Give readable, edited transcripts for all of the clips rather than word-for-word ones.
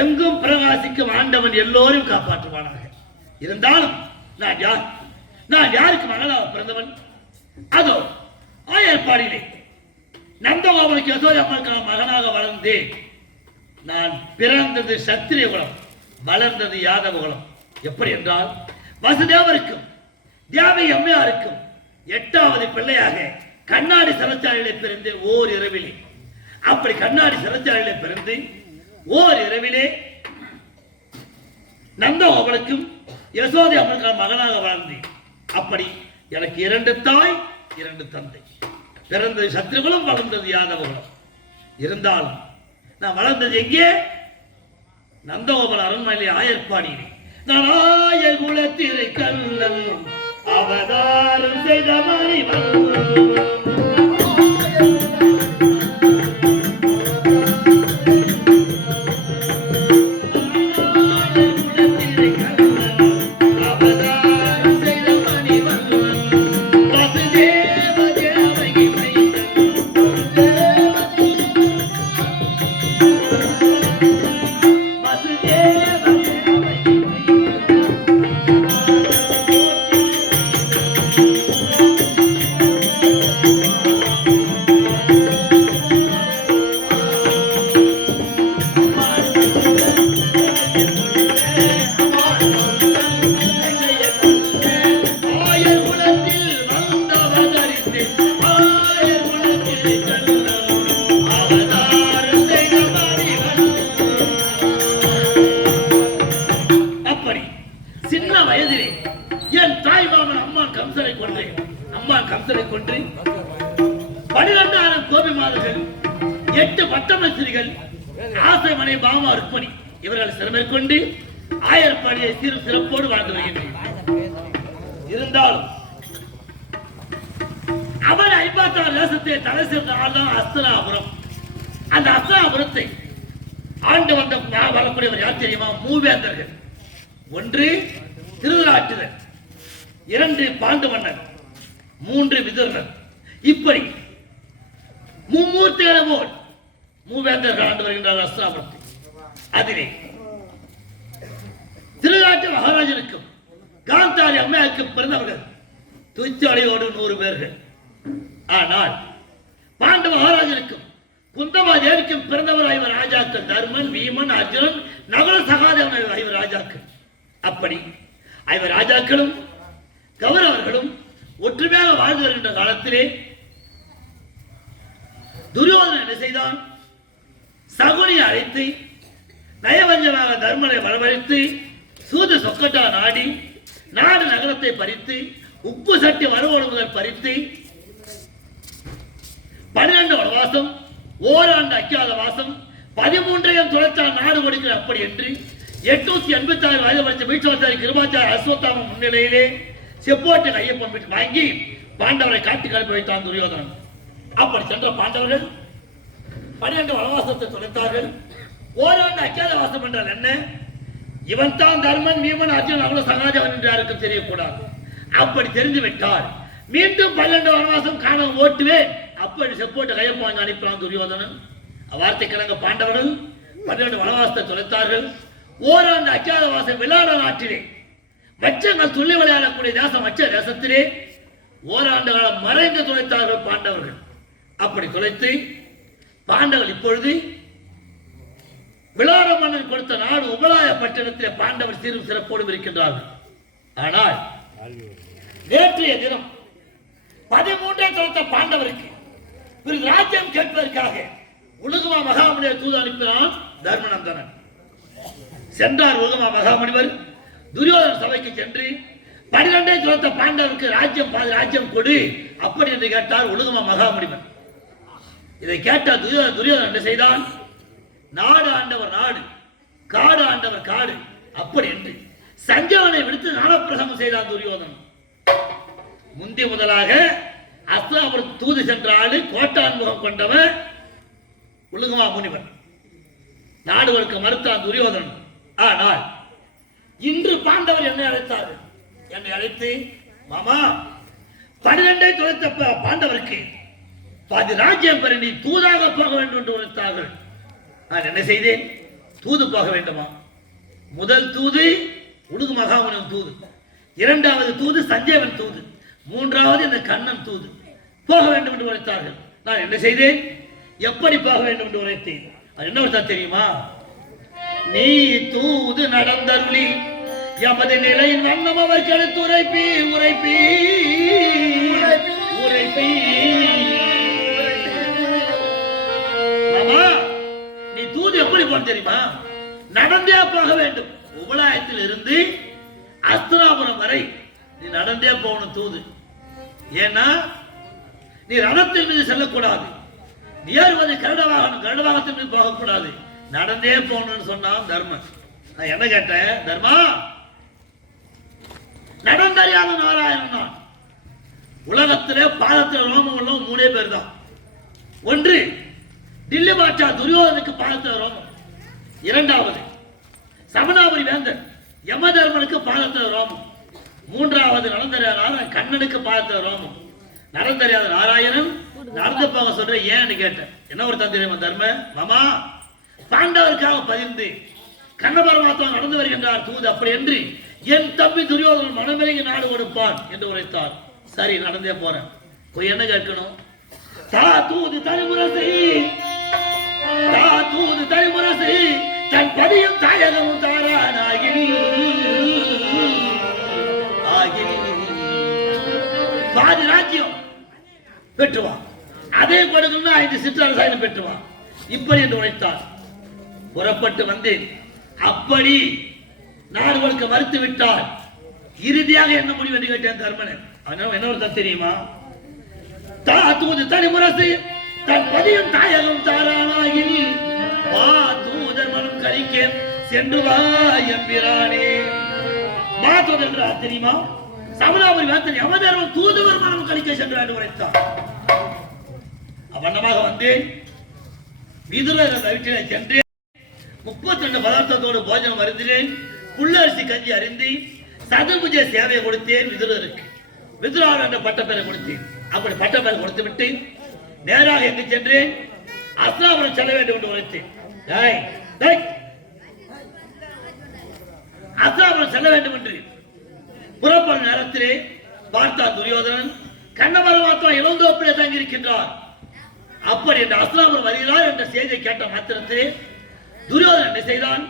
எங்கும் பிரகாசிக்கும் ஆண்டவன் எல்லோரும் காப்பாற்றுவானாக. இருந்தாலும் நான் யார்? நான் யாருக்கு மகனாக பிறந்தவன்? அதோ ஆயர்பாடியிலே நந்தகோபனுக்கு யசோதை அம்மனுக்கு மகனாக வளர்ந்தேன். நான் பிறந்தது சத்திரிய குலம், வளர்ந்தது யாதவ குலம். எப்படி என்றால் வசுதேவருக்கும் தேவி அம்மையாருக்கும் 8வது பிள்ளையாக கண்ணாடி சிறைச்சாலையிலே பிறந்து ஓர் இரவிலே. அப்படி கண்ணாடி சிறைச்சாலையிலே பிறந்து ஓர் இரவிலே நந்தகோபனுக்கும் யசோதை அம்மனுக்கு மகனாக வளர்ந்தேன். அப்படி எனக்கு 2 தாய் 2 தந்தை. பிறந்தது சத்திரகுலம், வளர்ந்தது யாதவ குலம். இருந்தாலும் நான் வளர்ந்தது எங்கே? நந்தகோபன் அரண்மனையிலே ஆயர்பாடியிலே. நான் ஆயர் குலத்திரு கண்ணன் அவதாரம் செய்த மணிவன். கம்சனை கொன்று 12,000 கோபி மாதர்கள் 8 பட்டமஸ்திரிகள் ஆசைமனை பாமா ருக்மணி இவர்கள் சிறமேற்கொண்டு ஆயர்பாடியை சீரும் சிறப்போடு வாழ்ந்து வருகின்றனர். இருந்தாலும் அவர் 56 தேசத்தை தலை சேர்ந்த ஆள்தான் அஸ்தனாபுரம். அந்த அஸ்தனாபுரத்தை ஆண்டு வந்த வரக்கூடியவர் யார் தெரியுமா? மூவேந்தர்கள். 1 திருதராட்டிரர், 2 பாண்டு மன்னர், 3 விதுரனர். இப்படி மும்மூர்த்திகளை போல் மூவேந்தர்கள் ஆண்டு வருகின்றார் அஸ்தனாபுரத்தை. அதிலே திருநாட்டு மகாராஜனுக்கும் காந்தாரி அம்மையாருக்கும் பிறந்தவர்கள் துச்சடையோடு 100 பேர்கள். ஆனால் பாண்டு மகாராஜனுக்கும் குந்தமா தேவிக்கும் பிறந்தவர் 5 ராஜாக்கள். தர்மன், வீமன், அர்ஜுனன், நகுல, சகாதேவன் 5 ராஜாக்கள். அப்படி 5 ராஜாக்களும் கௌரவர்களும் ஒற்றுமையாக வாழ்ந்து வருகின்ற காலத்திலே துரியோதனன் என்ன செய்தான்? சகுனியை அழைத்து நயவஞ்சமாக தர்மனை வரவழைத்து சூது சொக்கட்டா நாடி நாடு நகரத்தை பறித்து உப்பு சட்டி வரவோடு முதல் பறித்து 12 வனவாசம், ஓராண்டு அக்கியாத வாசம், 13 துளைத்தால் நாடு கொடுக்கிற. அப்படி என்று 886 வயது படித்த மீட்சாச்சாரி கிருபாச்சாரி அஸ்வத்தாம முன்னிலையிலே செப்போட்டு ஐயப்பன் வீட்டு வாங்கி பாண்டவரை காட்டுக்கு அனுப்பி வைத்தான் துரியோதனன். அப்படி சென்ற பாண்டவர்கள் 12 வனவாசத்தை தொலைத்தார்கள். ஓராண்டு அக்கியாத வாசம் என்றால் என்ன? இவன் தான் தர்மன், வீமன், அர்ஜுனன், நகுல, சகாதேவன் என்று யாருக்கும் தெரியக்கூடாது. அப்படி தெரிந்து விட்டால் மீண்டும் 12 வனவாசம் காண ஓட்டுவேன் அப்படி செப்போட்டு கையப்ப வாங்கி அனுப்பினான் துரியோதனன். வார்த்தைக்கிழங்க பாண்டவர்கள் 12 வனவாசத்தை தொலைத்தார்கள். ஓராண்டு அஜாதவாசம் விளையாட நாட்டிலே வச்சங்கள் துள்ளி விளையாடக்கூடிய தேசம் அச்ச தேசத்திலே ஓராண்டு காலம் மறைந்து தொலைத்தார்கள் பாண்டவர்கள். அப்படி தொலைத்து பாண்டவர்கள் இப்பொழுது விளாட மன்னன் கொடுத்த நாடு உபலாய பட்டணத்திலே பாண்டவர் சீரும் சிறப்போடு இருக்கின்றார்கள். ஆனால் நேற்றைய தினம் 13 தொலைத்த பாண்டவருக்கு ராஜ்யம் கேட்பதற்காக உலகமா மகாமுனிவர் தூது அனுப்பினான் தர்மநந்தனன். சென்றார் உலகமா மகாமுனிவர். துரியோதன சபைக்கு சென்று 12 தொலைத்த பாண்டவருக்கு ராஜ்யம் கொடு அப்படி என்று கேட்டார் உலகமா மகாமுனிவர். இதை கேட்டால் துரியோதனன் என்ன செய்தான்? நாடு ஆண்டவர் நாடு, காடு ஆண்டவர் காடு அப்படி என்று சஞ்சவனை விடுத்து ஞானப்பிரசங்கம் செய்தான் துரியோதனன். முந்தி முதலாக அஸ்தினாபுரம் தூது சென்றால் கோட்டான் முகம் கொண்டவன் உலகமா முனிவன். நாடு வழக்க மறுத்தான் துரியோதனன். ஆனால் இன்று பாண்டவர் என்னை அழைத்தார்கள். என்னை அழைத்து மாமா 12 தொலைத்த பாண்டவருக்கு பாதி ராஜ்யம் பெற நீ தூதாக போக வேண்டும் என்று உரைத்தார்கள். நான் என்ன செய்தேன்? தூது போக வேண்டுமா? முதல் தூது உலக மகாமுனிவன் தூது, இரண்டாவது தூது சஞ்சயவன் தூது, மூன்றாவது இந்த கண்ணன் தூது. போக வேண்டும் என்று உரைத்தார்கள். நான் என்ன செய்தேன்? எப்படி போக வேண்டும் என்று உரைத்தேன். அது என்ன உரைத்தா தெரியுமா? நீ தூது நடந்தருளி எமது நிலை நன்னம் அவர்களுக்கு உரைப்பி உரைப்பி உரைப்பி. மாமா, நீ தூது எப்படி போன தெரியுமா? நடந்தே போக வேண்டும். உபலாயத்தில் இருந்து அஸ்தினாபுரம் வரை நீ நடந்தே போகணும் தூது. ஏன்னா நீ ரதத்தின் மீது செல்லக்கூடாது, நீ ஏறுவது கருடவாகத்தின் மீது போகக்கூடாது, நடந்தே போகணும்னு சொன்னான் தர்மன். நான் என்ன கேட்டேன்? தர்மா, நடந்தறியாத நாராயணன் நான். உலகத்திலே பாதத்தில் ரோமம் உள்ளவன் 3 பேர் தான். ஒன்று டில்லி பாட்சா துரியோதனுக்கு பாதத்தில் ரோமம், இரண்டாவது சமனாபுரி வேந்தன் யமதர்மனுக்கு பாதத்தில் ரோமம், மூன்றாவது நடந்தறியாத கண்ணனுக்கு பாதத்தில் ரோமம். நடந்தறியாத நாராயணன் நடந்து போக சொல்ற ஏன்னு கேட்டேன். என்ன ஒரு தந்திரம் தர்ம மாமா, பாண்டவருக்காக பதிந்து கண்ண பரமாத்மா நடந்து வருகின்றார் தூது அப்படி என்று என் தம்பி துரியோதனன் மனமிறங்கி நாடு கொடுப்பான் என்று உரைத்தார். சரி, நடந்தே போறேன். போய் என்ன கேட்கணும்? தா தூது தலைமுரசை, தா தூது தலைமுரசை, தன் பதியும் தாயகமும் தாரானாகினி ஆகினி. பாதி ராஜ்யம் பெற்றுவான், அதே கொடுக்கணும்னா 5 சிற்றரசாயம் பெற்றுவான். இப்படி என்று உரைத்தார். புறப்பட்டு வந்தேன். அப்படி நாடு கொடுக்க மறுத்து விட்டால் இறுதியாக என்ன முடிவு என்று கேட்டேன் தர்மனன். அவன் என்ன ஒரு தெரியுமா? தா தூது தனிமுரசு தன் பதியும் தாயகம் தாரானாகில் வா தூதர் மனம் கரிக்க சென்று வா எம்பிரானே. மா தூதர் என்றார் தெரியுமா? சமனாபுரி வேந்தன் யமதர்மன் தூதுவர் மனம் கழிக்க சென்றார் உரைத்தார். அவனமாக வந்தேன். விதுரர் வீட்டிலே சென்று 32 பதார்த்தத்தோடு போஜனம் அருந்தினேன். புல்லரிசி கஞ்சி அறிந்து சதுர்புஜ சேவையை கொடுத்தேன் விதுரருக்கு. விதுரார் என்ற பட்டப்பெயரை கொடுத்தேன். அப்படி பட்டப்பெயரை கொடுத்து விட்டு நேராக எங்கு சென்றேன்? அஸ்தினாபுரம் செல்ல வேண்டும் என்று உரைத்தேன். அஸ்தினாபுரம் செல்ல வேண்டும் என்று புறப்படும் நேரத்திலே பார்த்தார் துரியோதனன் கண்ண பரமாத்மா இளந்தோப்பிலே தங்கியிருக்கின்றார். அப்படி என்று அஸ்தினாபுரம் வருகிறார் என்ற செய்தியை கேட்ட மாத்திரத்திலே துரியோதனன் என்ன செய்தான்?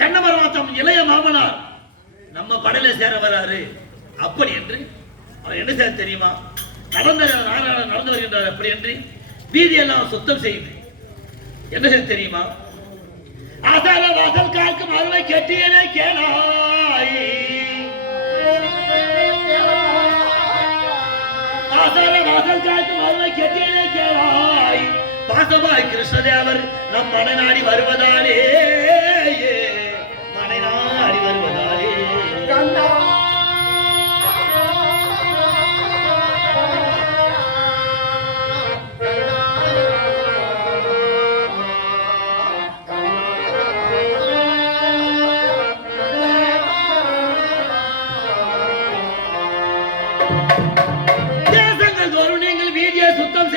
கண்ண பரமாத்மா இளைய மாமனார் நம்ம படையில சேர வராரு அப்படி என்று அவர் என்ன செய்ய தெரியுமா? நாராயணன் நடந்து வருகின்றார் அப்படி என்று வீதியெல்லாம் சுத்தம் செய்து என்ன செய்ய தெரியுமா? ஆசார வாசல் காக்கும் அருமை கேட்டியனே கேளாய், ஆசார வாசல் காக்கும் அருமை கேட்டியனே கேளாய், பாசமாய் கிருஷ்ணதேவர் நம் மனநாடி வருவதாலே, மனநாடி வருவதாலே. தேசங்கள் தோறும் நீங்கள் வீதியை சுத்தம்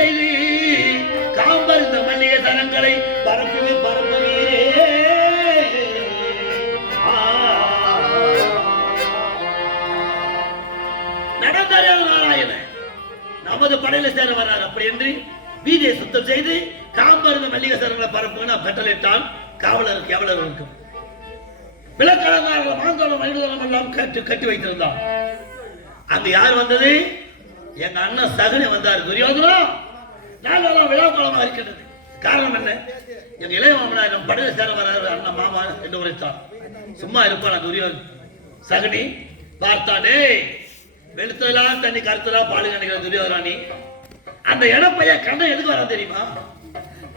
சேர வர்றார் அப்படி என்று வீதியை சுத்தம் செய்து காம்பருந்த மல்லிகை சரங்களை பரப்புன்னு கட்டளையிட்டான். காவலருக்கு எவ்வளவு இருக்கும். விளக்கலங்காரர்கள் மாந்தோளம் மனிதனம் எல்லாம் கட்டி வைத்திருந்தான். அங்க யார் வந்தது? எங்க அண்ணன் சகுனி வந்தார். துரியோதனம் நாங்கெல்லாம் விழாக்காலமா இருக்கின்றது. காரணம் என்ன? எங்க இளைய மாமனார் படையில சேர வர்றாரு அண்ணன் மாமா என்று உரைத்தான். சும்மா இருப்பான் துரியோதன். சகுனி பார்த்தானே வெளுத்தலாம் தண்ணி கருத்தலாம் பாடு நினைக்கிற துரியோதராணி. அந்த இடப்பைய கண்ணன் எதுக்கு வர தெரியுமா?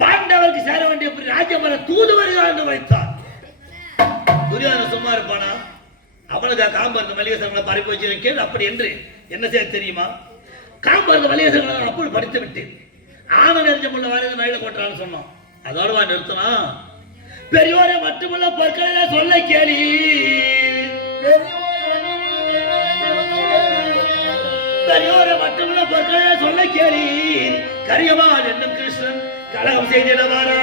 பாண்டவருக்கு சேர வேண்டிய ராஜ்யம் வர தூது வருகிறார் என்று வைத்தார். துரியோதனன் சும்மா இருப்பானா? அவனுக்கு காம்பருந்த மல்லிகை சரங்களை பரப்பி வச்சிருக்கேன். அப்படி என்று என்ன செய்ய தெரியுமா? காம்பருந்த மல்லிகை சரங்களை அப்படி படித்து விட்டு ஆன நெஞ்சமுள்ள வரையில் மயில கொட்டுறான்னு சொன்னோம். அதோட நிறுத்தினா பெரியோரை மட்டுமல்ல பொருட்களை சொல்ல கேளி. பெரியோரை மட்டுமல்ல பொருட்களை சொல்ல கேளி. கரியவான் என்னும் கிருஷ்ணன் கலகம் செய்திடவாரா,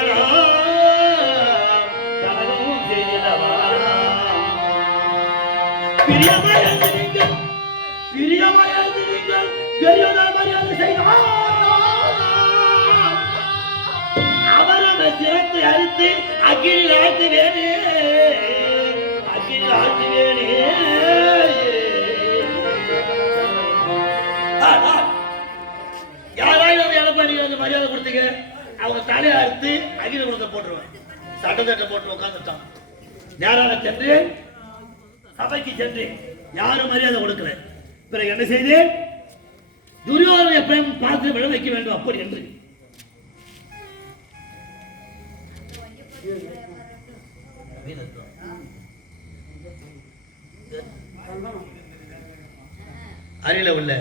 கலகம் செய்திடவாரா. பிரியமாயந்து நீங்கள் பெரியோரா மரியாதை செய்தார். சிரத்தை அறுத்து அக்கில் ஆழ்த்து வேணே, அக்கில் ஆழ்த்து வேணே. யாராவது எடப்பாடி மரியாதை கொடுத்தீங்க, அவங்க தலையை அறுத்து அகில கொடுத்த போட்டுருவேன். சட்டத்தட்டை போட்டு உட்காந்துட்டான். யாரால சென்று சபைக்கு சென்று யாரும் மரியாதை கொடுக்கல. பிறகு என்ன செய்து துரியோதனை எப்பயும் பார்த்து விட வைக்க வேண்டும் அப்படி என்று அருகில உள்ள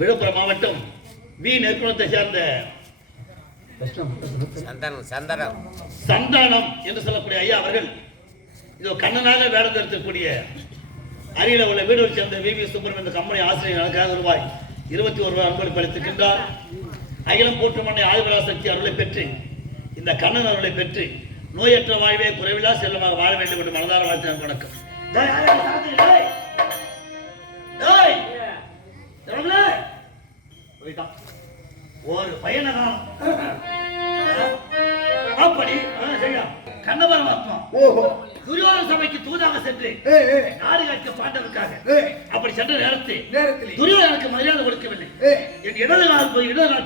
விழுப்புரம் மாவட்டம் வி நெற்குளத்தை சேர்ந்த சந்தானம் என்று சொல்லக்கூடிய ஐயா அவர்கள் இதோ கண்ணனாக வேடம் தரிக்கக்கூடிய அருகில உள்ள வீடு சேர்ந்த வி வி சுப்பிரமணிய கம்பெனி ஆசிரியர்களுக்காக ரூபாய் 21 அன்பளிப்பு அளித்திருக்கின்றார். அகிலம் போற்று மண்ணை ஆயுர்வேத சக்தி அருளை பெற்று இந்த கண்ணன் அவர்களை பெற்று நோயற்ற வாழ்வே குறைவில்லா செல்லமாக வாழ வேண்டும் என்று மனதார வாழ்த்து. வணக்கம். ஒரு பையனை அப்படி கண்ணபரமாத்மா துரியோதன சபைக்கு தூதாக சென்று நாடு காட்சிய பாண்டவருக்காக அப்படி சென்ற நேரத்தில் துரியோதனுக்கு மரியாதை கொடுக்கவில்லை. என் இடது நாள்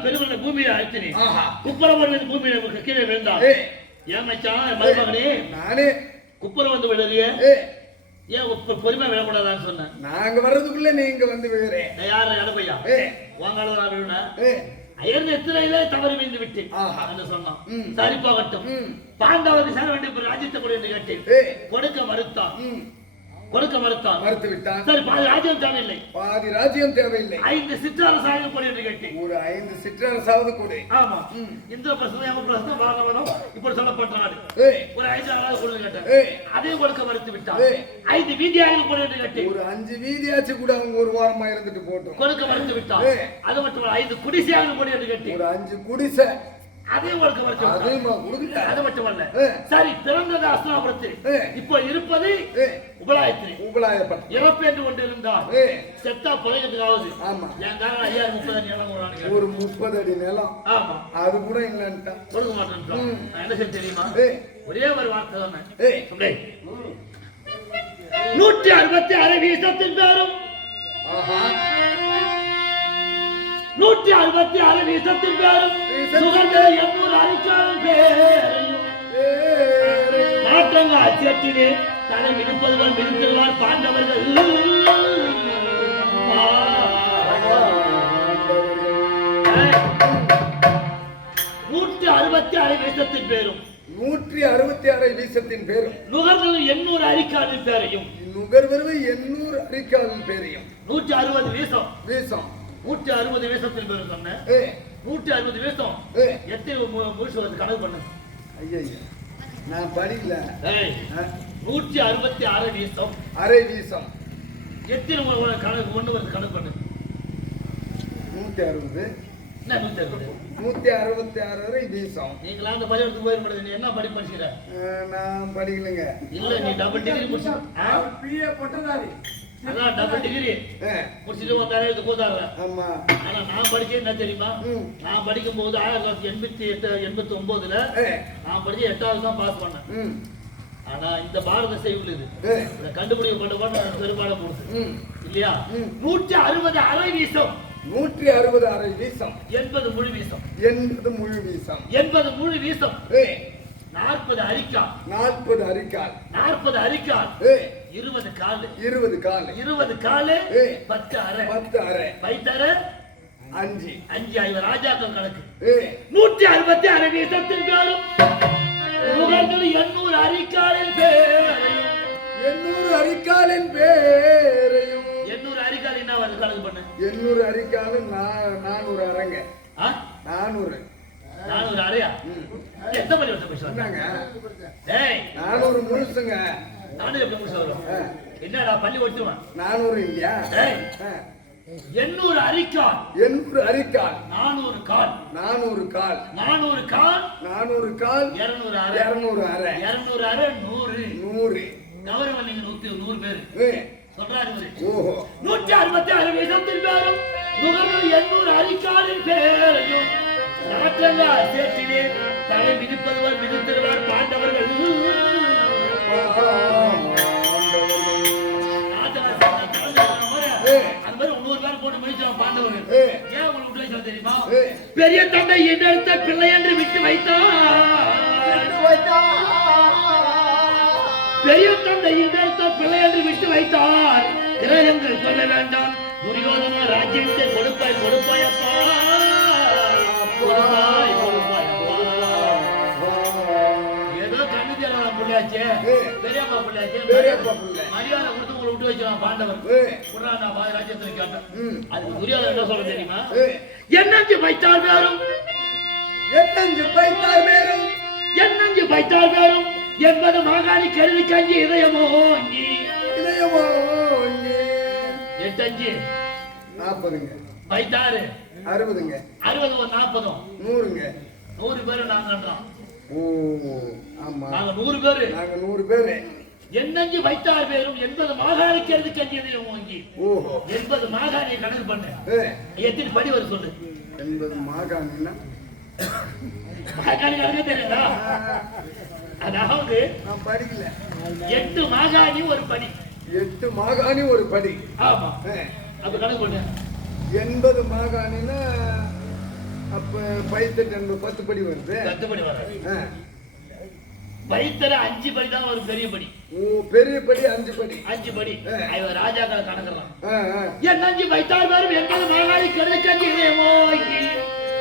பெருமள பூமியை அழுத்தினேன். குப்பரம் பூமியை கீழே விழுந்தான். ஏன் மச்சான் மருமகனே நானே குப்பரம் வந்து விழுறிய ஏன் பொறுமை விழக்கூடாதான்னு சொன்னேன். நாங்க வர்றதுக்குள்ள நீங்க வந்து விழுறேன். யாரு இடப்பையா வாங்கால நான் விழுன அயர்ந்த எத்தனையிலே தவறு வீழ்ந்து விட்டு சொன்னான். சரி போகட்டும். பாண்டவருக்கு சேர வேண்டிய ராஜ்யத்தை கொடு என்று கேட்டேன். கொடுக்க மறுத்தான். மறுத்து விட்டான். சரி பாதி ராஜ்யம் தேவையில்லை. பாதி ராஜ்யம் தேவையில்லை. 5 சிற்றரசாவது கொடு என்று கேட்டேன். ஒரு 5 சிற்றரசாவது கொடு. ஆமா. இந்திர பிரசனம் யம பிரசனம் பாகவதம் இப்படி சொல்லப்பட்ட நாடு. ஒரு 5 ஆளாவது கொடு கேட்டேன். அதையும் கொடுக்க மறுத்து விட்டான். 5 வீதியாக கொடு என்று கேட்டேன். ஒரு 5 வீதியாச்சு கூட அவங்க ஒரு வாரமா இருந்துட்டு போட்டோம். கொடுக்க மறுத்து விட்டான். அது மட்டும் 5 குடிசையாக கொடு என்று கேட்டேன். ஒரு 5 குடிசை அதையும் கொடுக்க மறுத்து விட்டான். அது மட்டுமல்ல சரி பிறந்தது அஸ்தினாபுரத்தில் இப்போ இருப்பது உபலாயத்தில் இறப்பு என்று கொண்டிருந்தார். செத்தா பிழைக்கிறதுக்காவது என் காரணம் 30 அடி நிலம் ஒரு 30 அடி நிலம். ஆமா அது கூட இல்லைன்ட்டா கொடுக்க மாட்டேன். என்ன செய்ய தெரியுமா? ஒரே ஒரு வார்த்தை தானே 166 வீசத்தின் பேரும் 166 வீசத்தின் பேரும் சுகந்த 800 அரிக்காரன் பேரையும் நாட்டங்க அச்சத்திலே தலை மிதிப்பதுடன் மிதித்திருவார் பாண்டவர்கள். 166 வீசத்தின் பேரும் 166 வீசத்தின் பேரும் நுகர்வது 800 அரிக்காலின் பேரையும் 160 வீசம் 160 வீசத்தின் பேரும் சொன்னேன். 160 வீசம் எத்தனை முழுசு வந்து கணக்கு பண்ணு. ஐயா நான் படிக்கல. 166 வீசம் அரை வீசம் எத்தனை கணக்கு ஒண்ணு வந்து கணக்கு பண்ணு. 160 166 வீசம். நீங்களா அந்த பள்ளிக்கூடத்துக்கு போயிட மாட்டேங்க. என்ன படி படிச்சுக்கிற? நான் படிக்கலங்க. இல்ல நீ டபுள் டிகிரி முடிச்சு பிஏ பட்டதாரி அதான் டபுள் டிகிரி முடிச்சுட்டு வந்தாலே இது கூதாடுற. ஆமா. ஆனா நான் படிச்சது என்ன தெரியுமா? நான் படிக்கும் போது 1988-89ல நான் படிச்சு 8வது தான் பாஸ் பண்ணேன். ஆனா இந்த பாரத செய்யுள் இது கண்டுபிடிக்கப்பட்ட பெரும்பாலும் போடுது இல்லையா? 160 அரை வீசம். 160 அரை வீசம். 80 முழு வீசம். 80 முழு வீசம். 80 முழு வீசம். 40 அரிக்கால். 40 அரிக்கால். 40 அரிக்கால். 20 கால். 20 கால். 10 அரை. 10 அரை. வைத்தர 5. 5 ராஜாக்கள் கணக்கு. 160 அரை வீசத்தின் பேரும் 800 அரிக்காலின் பேரையும். 800 அரிக்காலின் பேரையும். 800 அரிக்கால் என்ன வருது கணக்கு பண்ணு. 800 அரிக்கால் 400 அரங்க. 400 அரையா? எந்த மாதிரி வருஷம் பேசுறாங்க? ஏய் 400 முழுசுங்க. 400 எப்படி முழுசு வரும்? என்னடா பள்ளி ஒட்டுவான்? 400 இல்லையா? ஏய் 800 அரிக்கால். 800 அரிக்கால். 400 கால். 400 கால். 400 கால். 400 கால். 200 அரை. 200 அரை. 200 அரை 100. 100. கவர்மெண்ட் நீங்க 100 பேர். சொல்றாரு இவரு. ஓஹோ. 166 வீசத்தில் பேரும் 800 அரிக்காலின் பேரையும் நாட்டங்கா சேற்றிலே தலை மிதிப்பதுவர் மிதித்திருவார் பாண்டவர்கள். அது மாதிரி 100 பேர் போட்டு முடிச்சான் பாண்டவர்கள். ஏன் உங்களுக்கு விட்டு வச்சா தெரியுமா? பெரிய தந்தை எடுத்த பிள்ளை என்று விட்டு வைத்தார். பெரிய தந்தை எடுத்த பிள்ளை என்று விட்டு வைத்தார். கிரகங்கள் சொல்ல வேண்டாம். துரியோதன ராஜ்யத்தை கொடுப்பாய் கொடுப்பாய் அப்பா. ஏதோ கண்ணு தேடலாம் புள்ளியாச்சு. பெரியப்பா புள்ளியாச்சு. மரியாதை கொடுத்து உங்களை விட்டு வச்சிருவான் பாண்டவர். புறாண்டா பாதி ராஜ்யத்தை கேட்டேன். அதுக்கு துரியோதன என்ன சொல்ல தெரியுமா? என்னஞ்சு வைத்தால் வேறும். என்னஞ்சு வைத்தால் வேறும். என்னஞ்சு வைத்தால் வேறும் என்பது மாகாணி கருதி கஞ்சி இதயமோ இதயமோ 8 40ங்க. வைத்தாரு 60ங்க. 60 ஒரு 40 100ங்க. 100 பேர் நாங்கன்றோம். ஓ ஆமா நாங்க 100 பேர். நாங்க 100 பேர். என்னஞ்சு வைத்தார் பேரும் 80 மாகாணி கருதி கஞ்சி இதயமோ ஓஹோ 80 மாகாணியை கணக்கு பண்ணு. எத்தனை படி வரும் சொல்லு. 80 மாகாணினா மாகாணி கணக்கு தெரியுதா? அதாவது நான் படிக்கல. 8 மாகாணி ஒரு படி. 8 மாகாணி ஒரு படி. ஆமா அப்ப கணக்கு பண்ணு. 80 மாகாணினா அப்ப 10 படி வருது. 10 படி வராது. பைத்தர 5 படி தான் ஒரு பெரிய படி. ஓ பெரிய படி 5 படி. 5 படி. ஐயோ ராஜாக்கள் கணக்குறான். என்னஞ்சு வைத்தார் வரும் 80 மாகாணி கருதுக்கஞ்சி இதயமோ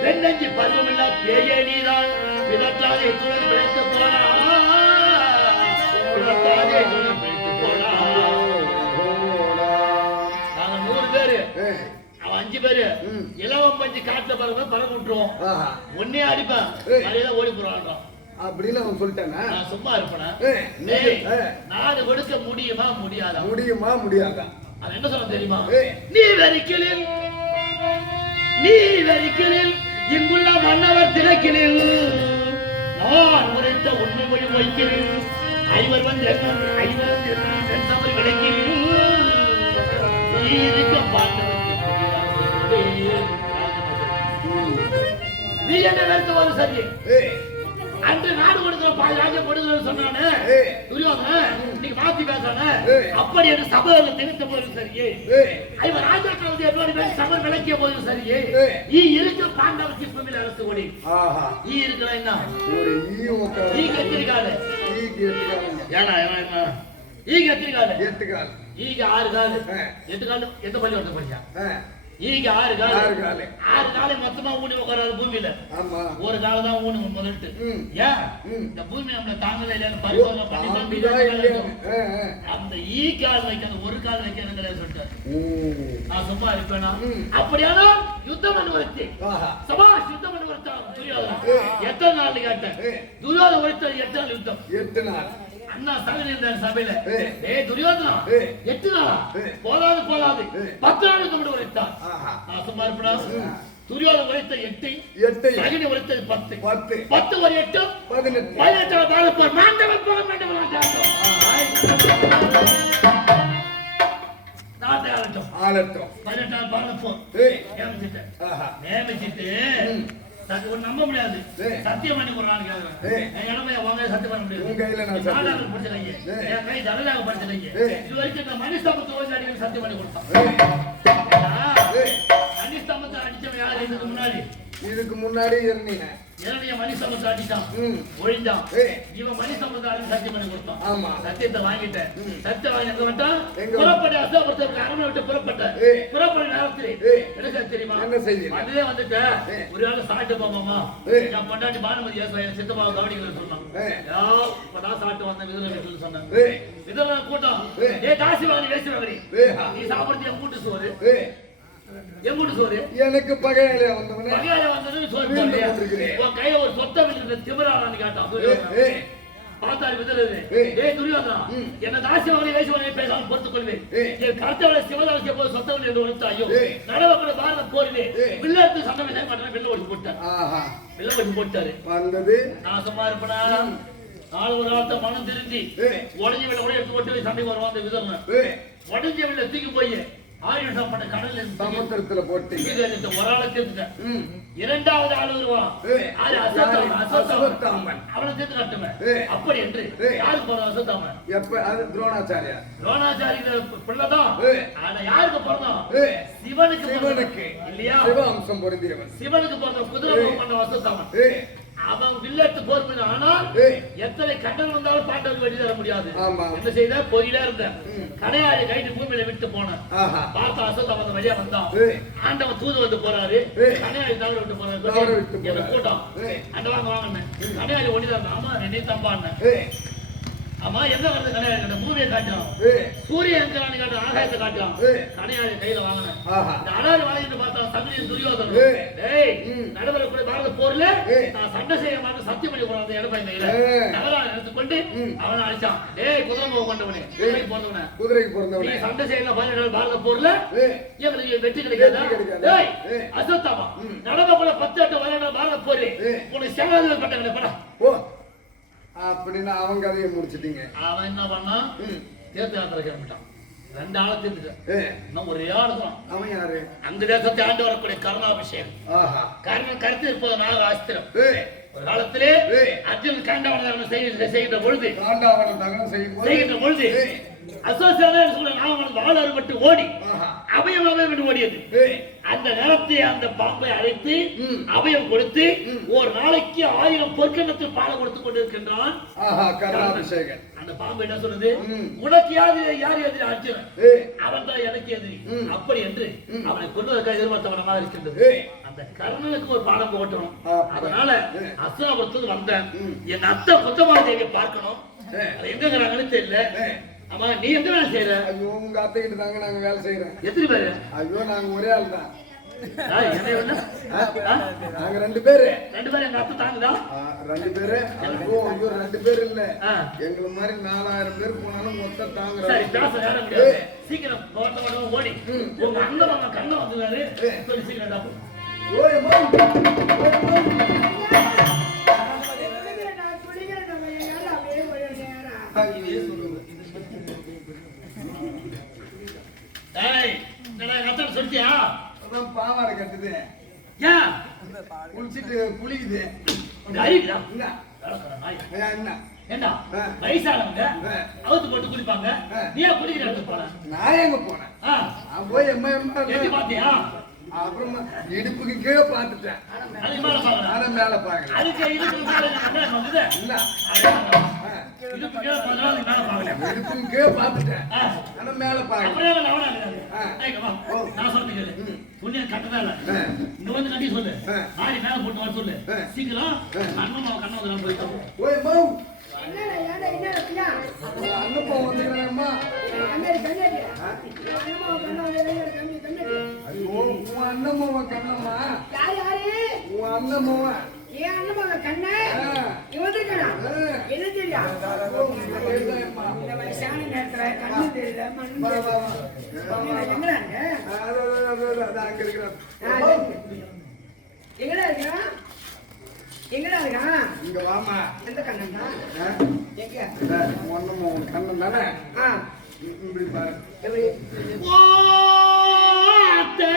வெண்ணஞ்சி பருவமில்லா பேய நீதான் பிறத்தாதே துணை பிழைத்து போனா. பிறத்தாதே துணை பிழைத்து போனா. நாங்க 100 பேரு. அவன் 5 பேரு. இலவம் பஞ்சு காட்டுல பறக்க விட்டுருவோம். ஒன்னே அடிப்பேன். அதையெல்லாம் ஓடி போறான் அப்படின்னு அவன் சொல்லிட்டானா? நான் சும்மா இருப்பேனா? நாடு கொடுக்க முடியுமா முடியாதா? முடியுமா முடியாதா? அவன் என்ன சொல்ல தெரியுமா? நீ வெறிக்கலில் இங்குள்ள மன்னவர் திரைக்கிலில் நான் உரைத்த உண்மை மொழி வைக்கிறேன். ஐவர் வந்து என்னவர் விளக்கில் நீ இருக்க பாண்டவருக்கு நீ என்ன வேறு ஒரு சரி அன்று நாடு கொடுக்கிற பாதி ராஜ்யம் கொடுக்கிறேன்னு சொன்னானே துரியோதனன் இன்னைக்கு மாத்தி பேசானே அப்படி என்று சபையில தெரிவித்த போதும் சரியே. ஐவர் ராஜாக்கள் வந்து என்னோட சபை விளக்கிய போதும் சரியே. ஈ இருக்க பாண்டவ சிற்பமில் அரசு கொடி. ஈ இருக்கலாம் என்ன ஒரு ஈ கத்திரிக்கால ஏனா ஈ கத்திரிக்கால 8 கால். ஈக்கு 6 கால். 8 கால் எந்த பள்ளி வந்து படிச்சான்? ஈக்கு 6 கால். 6 காலை மொத்தமா ஊனி உட்காராது பூமியில. ஆமா ஒரு கால தான் ஊனி முதல்ட்டு. ஏன் இந்த பூமி நம்மள தாங்கல இல்லன்னு பரிசோதனை பண்ணி தான் அந்த ஈ கால் வைக்கிறது ஒரு கால் வைக்கிறதுங்கற சொல்லிட்டாரு. நான் சும்மா இருப்பேனா? அப்படியானா யுத்தம் பண்ண வரத்தி. சபாஷ் யுத்தம் பண்ண வரத்தா துரியோதனன். எத்தனை நாள் கேட்டேன். துரியோதனன் ஒருத்த 8 நாள் யுத்தம். 8 நாள். அண்ணா சகல சபையில ஏய் துரியோதனா 8 நாளா? போலாது 10 நாள் யுத்தம் பண்ண வரத்தா. நான் சும்மா இருப்பேனா? துரியோதனன் உரைத்த 8 சகினி உரைத்தது 10 10 ஒரு 8 18 மாண்டவன் வரட்டும். 18 பாரத போர் ஏய், நியமிச்சிட்டேன். ஆஹா. நியமிச்சிட்டு ம். ஒண்ணு நம்ப முடியாது. ஏய். சத்தியம் பண்ணி ஒரு நாள் கேக்குறேன். ஏய். என் இளமைய வாங்க சத்தியம் பண்ண முடியாது. உன் கையில நான் சத்தியம். நாடாக படிச்சிருக்கீங்க. ஏய். என் கை தரலாக படிச்சிருக்கீங்க. ஏய். இது வரைக்கும் நான் மணிஸ்தாபத்தை ஓய்வு அடிக்க சத்தியம் பண்ணி கொடுத்தான். ஏய், ஏய், மணிஸ்தாபத்தை அடிச்சவன் யாரு இதுக்கு முன்னாடி? இதுக்கு முன்னாடி இருந்தீங்க. என்னுடைய மணிஸ்தாபத்தை அடிச்சான். ம். ஒழிஞ்சான். ஏய், இவன் மணிஸ்தாபத்தை அடிச்சு சத்தியம் பண்ணி கொடுத்தான். ஆமா. சத்தியத்தை வாங்கிட்டேன். ம். சத்தியம் வாங்கி எங்க வந்தான்? எங்க புறப்பட்ட அசோபுரத்துக்கு அரண்மனை விட்டு புறப்பட்டேன். ஏய். புறப்பட்ட நேரத்தில் ஏய். என்ன செய்ய தெரியுமா? என்ன செய்தீங்க? அதுவே வந்துட்டேன். ஏய். ஒரு வேளை சாப்பிட்டு போமாமா. ஏய். என் பொண்டாட்டி பானுமதி என் சித்தப்பாவை கவனிக்கணும்னு சொன்னான். ஏய். இப்பதான் சாப்பிட்டு வந்த விதலை வீட்டுல சொன்னாங்க. ஏய், விதலை கூட்டம். ஏய். ஏய் காசி வாங்கி வேஸ்ட் வாங்கி. ஏய். நீ சாப்பிடுறது என் கூட்டு சோறு. ஏய், என் கூட்டு சோறு. எனக்கு பகையாளியா வந்தவனே. பகையால வந்தது சோறு வீட்டுல போடுறியா? போட்டிருக்கிறேன். உன் கையில ஒரு சொத்தை விட்டு திமிரானான்னு கேட்டான். ஏய், துரியோதனன். ஏய், பார்த்தாரு விதலது. ஏய். ஏய் துரியோதனா, ம். என்ன தாசி வாங்கி வேஸ்ட் வாங்கி பேசாமல் பொறுத்துக் கொள்வேன். ஏய். என் கருத்தவளை சிவதாசிய போது சொத்தவள் என்று ஒழித்த ஐயோ ஏய். நடவக்கிற பாரத போரிலே ஏய். வில்லத்து சண்டை செய்ய மாட்டேன். வில்ல ஒழிச்சு போட்டார். ஆஹா. வில்ல ஒழிச்சு போட்டாரு. வந்தது. நான் சும்மா இருப்பனா? நாலு ஒரு ஆள்கிட்ட மனம் திருந்தி ஏய், உடஞ்சி வில்ல கூட எடுத்து போட்டு சண்டைக்கு வருவான் அந்த விதர்னன். ஏய், உடஞ்ச வில்ல தூக்கி போய் ஆயுஷம் பண்ண கடல்ல இருந்து சமுத்திரத்துல போட்டீங்க. இந்த ஒரு ஆளை தீர்த்துட்டேன். ம். இரண்டாவது ஆள் வருவான். ஏய். ஆளு அஸ்வத்தாமன். அஸ்வத்தாமன். அவனை தீர்த்து காட்டுவேன். ஏய். அப்படி என்று ஏய். யாருக்கு பிறந்த அஸ்வத்தாமன்? எப்ப அது துரோணாச்சாரியா? துரோணாச்சாரிய பிள்ளைதான். ஏய். ஆனா யாருக்கு பிறந்தான்? ஏய், சிவனுக்கு சிவனுக்கு. பிறந்தான். இல்லையா? சிவ அம்சம் பொருந்தியவன். சிவனுக்கு பிறந்த குதிரை ஏய். பண்ண அஸ்வத்தாமன். ஏய், அவன் வில்லத்து போர் பண்ண. ஆனால் ஏய், எத்தனை கண்டன் வந்தாலும் பாண்டவர்கள் வெடி தர முடியாது. ஆமா. என்ன செய்த? பொய்யில இருந்த ம். கடையாளி கைட்டு பூமியில விட்டு போன ஆஹா. பார்த்தா அசோத்தாமன் வழியா வந்தான். ஏய், ஆண்டவன் தூது வந்து போறாரு. ஏய். கடையாளி தவறு விட்டு போறாரு. தவற விட்டு என்ன போறாரு. கூட்டம் ஏய். அந்த வாங்க வாங்கினேன். கடையாளி ஒடிதான். ஆமா நீ தம்பான்னு. ஏய், ஆமா என்ன வருது? கடையாளி பூமியை காட்டுறான். ஏய், சூரிய எங்கரானு காட்டுறான். ஆகாயத்தை காட்டுறான். ஏய். கடையாளி கையில வாங்கினேன். ஆஹா. இந்த அலாறு வாங்கிட்டு பார்த்தா சகுனியின் துரியோதனன். ஏய். ஏய் ம். நடுவர கூட பாரத போர்ல ஏய். நான் சண்டை செய்ய மாட்டேன் சத்தியம் பண்ணி போறான். அந்த இடப்பை கையில ஏய். நவரா எடுத்துக்கொண்டு ம். அவனை அடிச்சான். ஏய் குதிரை முகம் கொண்டவனே, குதிரைக்கு போனவனே, குதிரைக்கு நீ பிறந்தவனே. சண்டை செய்யல 17 பாரத போர்ல ஏய், எங்களுக்கு வெற்றி கிடைக்காதா? வெற்றி கிடைக்காதா? ஏய் ஏய். அசோத்தாமா, ம். நடவ கூட 18 17 பாரத போர் ஏய். உனக்கு சேவாதிகள் பட்டங்களே படா. ஓ, அப்படின்னு அவன் கதையை முடிச்சிட்டீங்க. அவன் என்ன பண்ணான்? ம். தீர்த்த யாத்திரை கிளம்பிட்டான். 2 ஆளை தீர்த்துட்டான். ஏய், இன்னும் ஒரே ஆள் தான். அவன் யாரு? அந்த தேசத்தை ஆண்டு வரக்கூடிய கருணாபிஷேகம். ஆஹா. காரணம் கருத்து இருப்பது நாக ஆஸ்திரம். ஏய், ஒரு காலத்திலே ஏய். அர்ஜுன் காண்டவன செய்கின்ற பொழுது காண்டாவனம் தகனம் செய்யும்போது. செய்கின்ற பொழுது ஏய், அசோசியான சொல்ல நாம வாழ அறுபட்டு ஓடி ஆஹா. அபயம் அபயம் என்று ஓடியது. ஏய், அந்த நேரத்தை அந்த பாம்பை அழைத்து ம். அபயம் கொடுத்து ம். ஒரு நாளைக்கு 1000 பொற்கண்ணத்தில் பாலை கொடுத்துக் கொண்டிருக்கின்றான். ஆஹா, கருணாபிஷேகன். அந்த பாம்பு என்ன சொல்றது? ம். உனக்கு யார் எதிரி? அர்ஜுனன். ஏய், அவன் தான் எனக்கு எதிரி. ம். அப்படி என்று ம். அவனை கொள்வதற்காக எதிர்பார்த்தவனமாக இருக்கின்றது. ஏய், அந்த கர்ணனுக்கு ஒரு பாடம் போகட்டும். அப்படி. அதனால ஏய். அசுராபுரத்துக்கு வந்தேன். ம். என் அத்தை குத்தமாதேவியை பார்க்கணும். ஏய். அது எங்க இருக்கிறாங்கன்னு தெரியல. ஏய், ஆமா நீ எங்க வேலை செய்யற? ஐயோ, உங்க அத்தைகிட்ட தாங்க நாங்க வேலை செய்யறோம். எத்தனை பேரு? ஐயோ, நாங்க ஒரே ஆள் தான். என்னை விட? ஆ? நாங்க 2 பேரு. 2 பேரும் எங்க அத்தை தாங்குதா? 2 பேரு. ஐயோ, ஐயோ, 2 பேர் இல்ல. ஆ. எங்களை மாதிரி 4000 பேர் போனாலும் மொத்தம் சரி தாங்குறாங்க. பேச நேரம் முடியாது. சீக்கிரம் ஓட்ட ஓடி ம். உங்க அண்ணன் மாமா கண்ணை வந்துருவாரு. ஏய். சொல்லி சீக்கிரம் டாப்பு. ஓய் அம்மா. ஓய் அம்மா. ஐயே, சொல்லுங்க. ஏய் என்னடா எங்க அத்தை சொல்லிட்டியா? அதான் பாவாடை கட்டுது. ஏன் குளிச்சிட்டு குளிக்குது. உனக்கு அறிவிக்குதா? என்ன? வேலைக்கார நாய். ஐயா, என்ன? ஏண்டா ஆ. வயசானவங்க ஆ. அவுத்து போட்டு குளிப்பாங்க. ஆ. நீ ஏன் குளிக்கிற இடத்துக்கு போன? நான் எங்க போனேன்? ஆ. நான் போய் எம்மா எட்டி பாத்தியா? அப்புறமா இடுப்புக்கு கீழே பார்த்துட்டேன். அதுக்கு மேல பாக்குறேன். நானும் மேல பாக்கல. அதுக்கு இதுக்கு மேல என்ன வந்தது? இல்ல. ஆ. இதுக்கு கீழே பார்த்தா அதுக்கு மேல பாக்கல. இடுப்புக்கு கீழே பார்த்துட்டேன். ஆ. ஆனா மேல பாக்கல. அப்படியே அவன் அவனா இருக்காது. ஆ. ஏய் வா. ஓ. நான் சொல்றது கேளு. ம். புண்ணியம் கட்டதா இல்ல. ஆ. இங்க வந்து கட்டி சொல்லு. ஆ. ஆடி மேல போட்டு வர சொல்லு. ஆ. சீக்கிரம் ஆ. அண்ணன் மாமா கண்ணை வந்து போயிட்டோம். ஓய் அம்மா. அண்ணப்பா வந்துக்கிறேம்மா. ஐயோ, உன் அண்ணம்மாவன் கண்ணம்மா. உன் அண்ணம்மாவன். வா, வா, வா. அது அங்க இருக்கிறான். இங்க வாமா. உன் அண்ணம்மாவன் கண்ணன் தானே? இப்படி பாரு. ஓ அத்தை.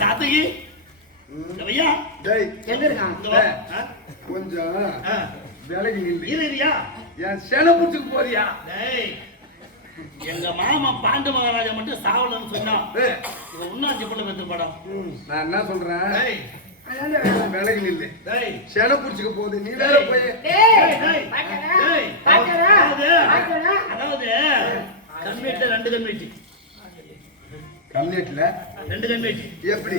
சாத்தகி ஐயா டேய் எங்க இருக்கான்? இங்க வா. கொஞ்சம் ஆ. விலகி நில்லு. இருயா. என் செனப்புச்சுக்கு போறியா? டேய் எங்க மாமா பாண்டு மகாராஜா மட்டும் சாவலன்னு சொன்னா இவன் உண்ணாச்சி பொண்ணு பெற்று படம். நான் என்ன சொல்றேன்? டேய் விலகி நில்லு. டேய் செனப்புச்சுக்கு போகுது, நீ வேற போய். டேய் அதாவது கன்வெர்ட்ல ரெண்டு கன்வெர்ட் கம்யூனிட்டில ரெண்டு கன்வெர்ட் எப்படி?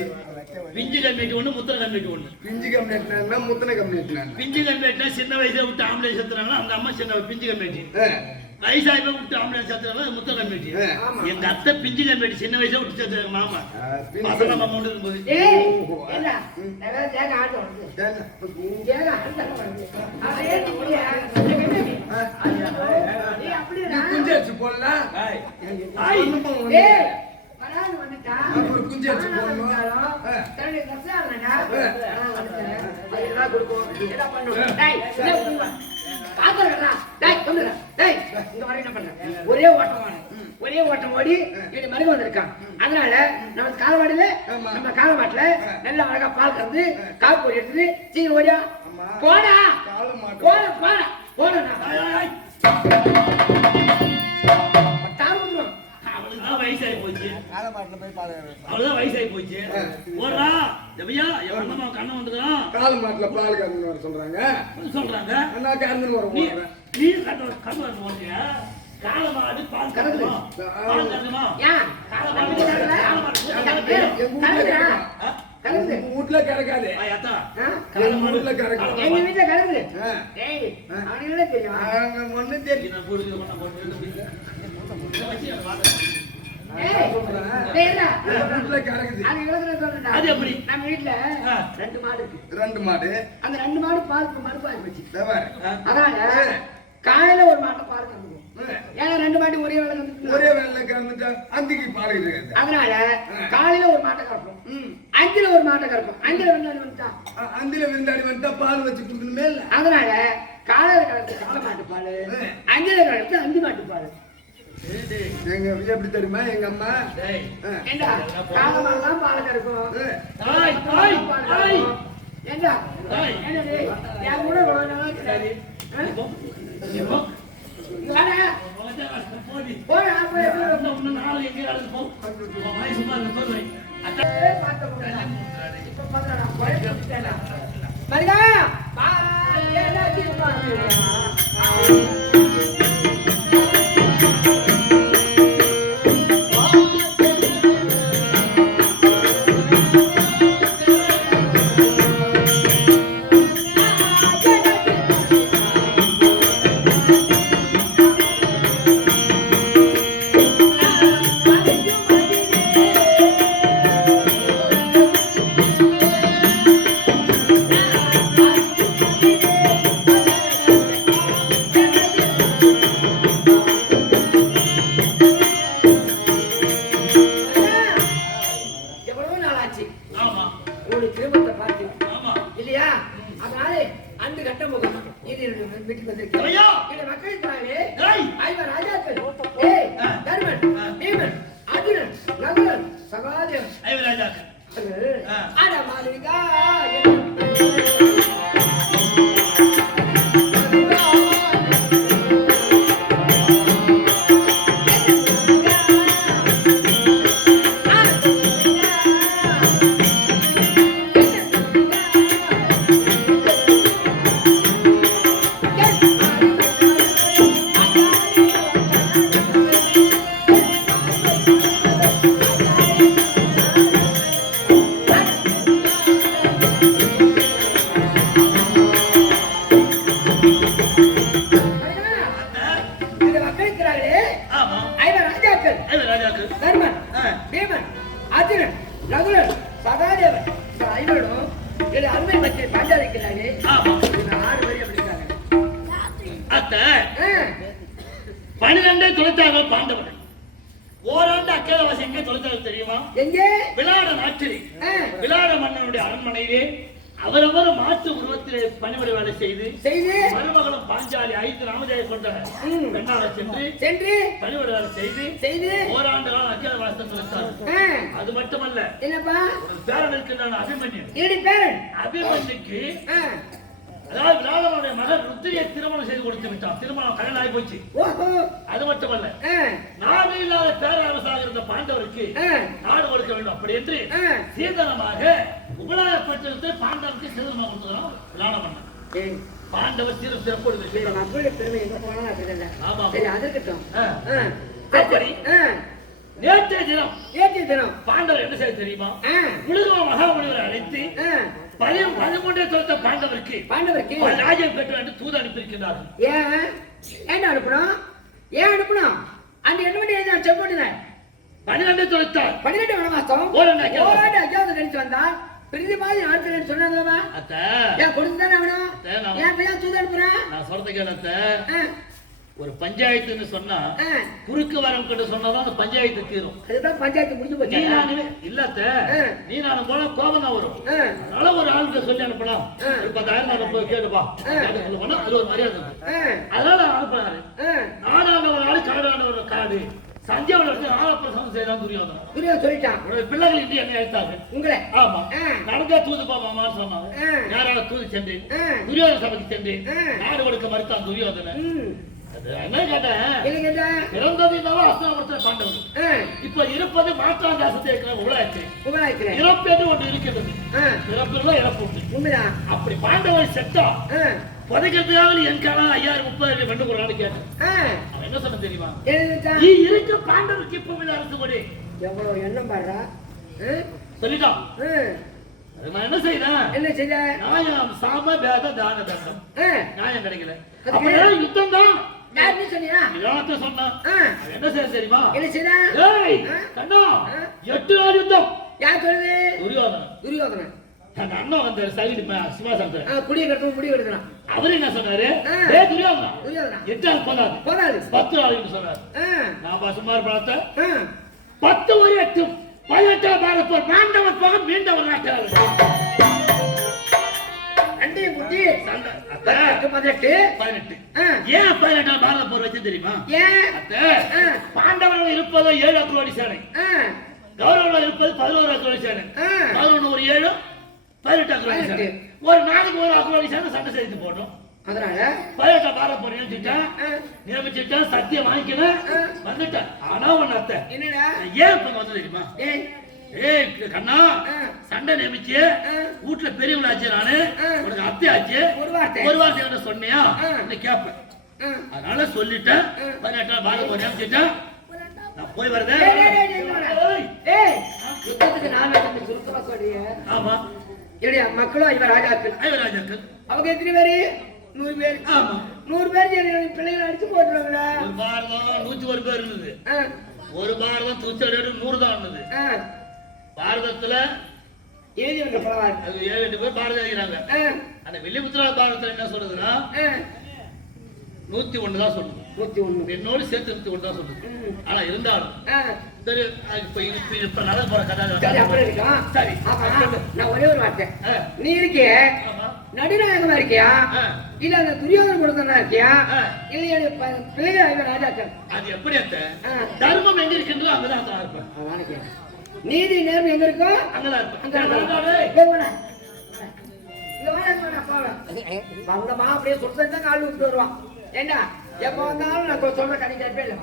பிஞ்சு கன்வெர்ட் ஒண்ணு முத்திர கன்வெர்ட் ஒண்ணு. பிஞ்சு கம்யூனிட்டில என்ன, முத்தனை கம்யூனிட்டில என்ன? பிஞ்சு கன்வெர்ட்னா சின்ன வயசுல விட்டு ஆம்புலன்ஸ் செத்துறாங்க அந்த அம்மா சின்ன பிஞ்சு கன்வெர்ட். வயசாகி போய் விட்டு ஆம்புலன்ஸ் செத்துறாங்க முத்திர கன்வெர்ட். எங்க அத்தை பிஞ்சு கன்வெர்ட் சின்ன வயசுல விட்டு செத்துறாங்க மாமா பசங்க நம்ம கொண்டு இருக்கும்போது. குஞ்சடிச்சு போடலாம். குஞ்சு அடிச்சு போடணும். ஒரே ஓட்டம் ஓடி என் மருக வந்திருக்கான். அதனால நம்ம காலவாடியில நம்ம காலவாட்டுல நல்ல அழகா பால் கறந்து காப்பு எடுத்து சீக்கிரம் ஓடியா போடா போட போட போடா. அவளுக்குதான் வயசாகி போச்சு. அவ்வளவுதான் வயசாகி போச்சு. ஓடுறா ஜபியா எவன் நம்ம கண்ணன் வந்துக்கிறான். கால மாட்டுல பால் கறந்து வர சொல்றாங்க. சொல்றாங்க நான் கறந்து வர நீ போறேன். நீ கண்ணு வந்து ஓடுறியா? காலமாடு பால் கறந்துமா? பால் கறந்துமா? ஏன் காலமாடு கறந்து உங்க வீட்டுல கறக்காது. அத்தா எங்க வீட்டுல கறக்காது. எங்க வீட்டுல கறந்து டேய் அவனுக்கு தெரியும். அவங்க ஒண்ணு தெரியும். நான் போடுறது பண்ண போடுறது வீட்டுல கறக்குது. அது எப்படி? நம்ம வீட்டுல ரெண்டு மாடு இருக்கு. ரெண்டு மாடு. அந்த ரெண்டு மாடு பால் மறுப்பாக போச்சு. தேவர். அதனால காலையில ஒரு மாட்டை பால் கறந்துக்கும். ஏன்னா ரெண்டு மாடு ஒரே வேலை ஒரே வேலை கறந்துட்டா அந்திக்கு பால் இருக்காது. அதனால காலையில ஒரு மாட்டை கறப்போம், அஞ்சுல ஒரு மாட்டை கறப்போம். அஞ்சுல விருந்தாடி வந்துட்டா அந்தில விருந்தாடி வந்துட்டா பால் வச்சு கொடுக்கணுமே இல்ல. அதனால காலையில கறந்து காலை மாட்டு பால், அஞ்சுல கறந்து அஞ்சு மாட்டு பால். எங்க எப்படி தெரியுமா எங்க அம்மா ஏண்டா காலை மாடுதான் பால் கறக்கும். ஏண்டா என்னது என் கூட ரொம்ப நாளா கிடையாது. அவரவர் மாற்று உருவத்திலே பணிபுரி வேலை செய்து செய்து மருமகளும் பாஞ்சாலி 5 நாமதேவி கொண்ட பெண்ணாக சென்று பணிபுரி வேலை செய்து ஓராண்டு காலம் அக்கியாத வாசம் கொடுத்தார். அது மட்டுமல்ல, என்னப்பா ஒரு பேரன் இருக்கின்றான் அபிமன்யு. என்னடி பேரன்? அபிமன்யுக்கு அதாவது விராதனுடைய மகன் ருத்ரியை திருமணம் செய்து கொடுத்து விட்டான். திருமணம் கல்யாணம் ஆகி போச்சு. அது மட்டுமல்ல, நாடு இல்லாத பேரரசாக இருந்த பாண்டவருக்கு நாடு கொடுக்க வேண்டும் அப்படி என்று சீதனமாக உபலாயப்பட்டிருந்த பாண்டவருக்கு சீதனமாக கொடுத்துதான் விராடம் பண்ணான். பாண்டவர் சிறப்பு பெருமை எங்க போனாலும் அப்படிதான். அதற்கட்டும் அப்படி நேற்றைய தினம் பாண்டவர் என்ன செய்ய தெரியுமா? முழுதுவ மகாமுனிவரை அழைத்து 13 தொலைத்த பாண்டவருக்கு ராஜ்யம் பெற்று என்று தூது அனுப்பியிருக்கிறார்கள். ஏன் அனுப்பணும்? அந்த என்ன பண்ணி செப்போட்டுனேன் 12 தொலைத்தார். 12 வனவாசம் ஓராண்டு அஜாவது கழிச்சு வந்தா பிரிதி மாதிரி ஆட்கள் சொன்னாங்களா? ஏன் கொடுத்துதானே அவனும் ஏன் பையன் தூது அனுப்புறான்? நான் சொல்றது கேளத்த, ஒரு பஞ்சாயத்துன்னு சொன்னா குறுக்கு வரம் கொண்டு சொன்னாதான் அந்த பஞ்சாயத்து தீரும். அதுதான் பஞ்சாயத்து முடிஞ்சு போச்சு. இல்லத்த நீ நானும் போனா கோபம் தான் வரும். அதனால ஒரு ஆளுக்கு சொல்லி அனுப்பலாம். ஒரு 10,000 போய் கேட்டுப்பா சொல்லுவோம்னா அது ஒரு மரியாதை. அதனால அனுப்புறாரு. நாடான ஒரு ஆளு காடான ஒரு காடு சஞ்சயவன் ஆலப்பிரசவம் செய்தான் துரியோதனன் சொல்லிட்டான். பிள்ளைகள் இன்று என்ன அழைத்தாங்க உங்களை. ஆமா நடந்தா தூது பாமான்னு சொன்னாங்க. யாராவது தூது சென்றேன் துரியோதன சபைக்கு சென்றேன். நாடு கொடுக்க மறுத்தான் துரியோதனன். என்ன கேட்டேன்? பிறந்தது பாண்டவர் இப்ப இருப்பது மாற்றான் தேசத்தை இருக்கிற உலகத்தில் இறப்பு என்று ஒன்று இருக்கிறது. இறப்பு இறப்பு உண்டு. அப்படி பாண்டவர் செத்தா புதைக்கிறதுக்காக என் காலம் 5030 ரெண்டு ஒரு நாள் கேட்டேன். அவன் என்ன சொன்ன தெரியுமா? நீ இருக்க பாண்டவருக்கு இப்ப அரசு கொடு. எவ்வளவு எண்ணம் பாடுறா சொல்லிட்டான். நான் என்ன செய்தேன்? நியாயம் சாம பேத தான தண்டம் நியாயம் கிடைக்கல. யுத்தம் தான் சொன்னா என்ன செய்ய தெரியுமா? கண்ணா 8 நாள் யுத்தம். யார் சொல்லுது? துரியோதனன். அந்த அண்ணன் வந்தாரு சைடு சிவாசனத்துல குடிய கட்டணும் முடிவு எடுக்கலாம். அவரு என்ன சொன்னாரு? துரியோதனா 8 நாள் போதாது 10 நாள் சொன்னாரு. நான் சுமார் பார்த்த 10 ஒரு 8 18 பாரத் மாண்டவர் போக மீண்டவர் நாட்டாளர் பாண்டவர்கள் இருப்பது 7 அக்ரோடி சேனை, கௌரவர்கள் இருப்பது 11 அக்ரோடி சேனை. 11 ஒரு 7 18 அக்ரோடி சேனை. ஒரு நாளைக்கு ஒரு அக்ரோடி சேனை சண்டை செய்து போடணும். அதனால 18 பாரத் போர் நியமிச்சுட்டேன். சத்தியம் வாங்கிக்கணும் வந்துட்டேன். ஆனா ஒண்ணு அத்தை ஏன் இப்ப வந்து தெரியுமா? கண்ணா சண்டை நியமிச்சு வீட்டுல பெரியவங்கள ஆச்சு நானு உனக்கு அத்தை ஆச்சு ஒரு வார்த்தை சொன்னியா கேப்பேன். அதனால சொல்லிட்டேன் 18 பாரத் போர் நியமிச்சுட்டேன். நான் போய் வரதே. ஆமா மக்களும் ஐவர் ராஜாக்கள் அவங்க எத்தனை பேரு? 100 பேர். ஆமா 100 பேர் பிள்ளைகளை அடிச்சு போட்டுருவாங்களா? ஒரு பாரதம் 101 பேர் இருந்தது. ஒரு பாரதம் தூச்சல் 100 தான் இருந்தது. பாரதத்துல 7 பேர் பாரதம் எழுதிறாங்க. ஆனா வில்லிபுத்திரா பாரதத்துல என்ன சொல்றதுன்னா 101 தான் சொல்லுது. 101 என்னோடு சேர்த்து 101 தான் சொல்லுது. ஆனா இருந்தாலும் இப்ப நடந்து போற கதை சரி. நான் ஒரே ஒரு வார்த்தை, நீ இருக்கிய நடுநாயகமா இருக்கியா இல்ல அந்த துரியோதன கொடுத்தா இருக்கியா இல்ல பிள்ளைங்க ராஜாக்கள்? அது எப்படி தர்மம் எங்க இருக்கின்றோ அங்கதான் இருப்பேன். நீதி நேர்மை எங்க இருக்கோ அங்கதான் இருப்பேன். வந்தமா அப்படியே சுத்தம் தான் கால் விட்டு வருவான். ஏண்டா எப்ப வந்தாலும் நான் சொல்ற கணி கேட்பே இல்லை.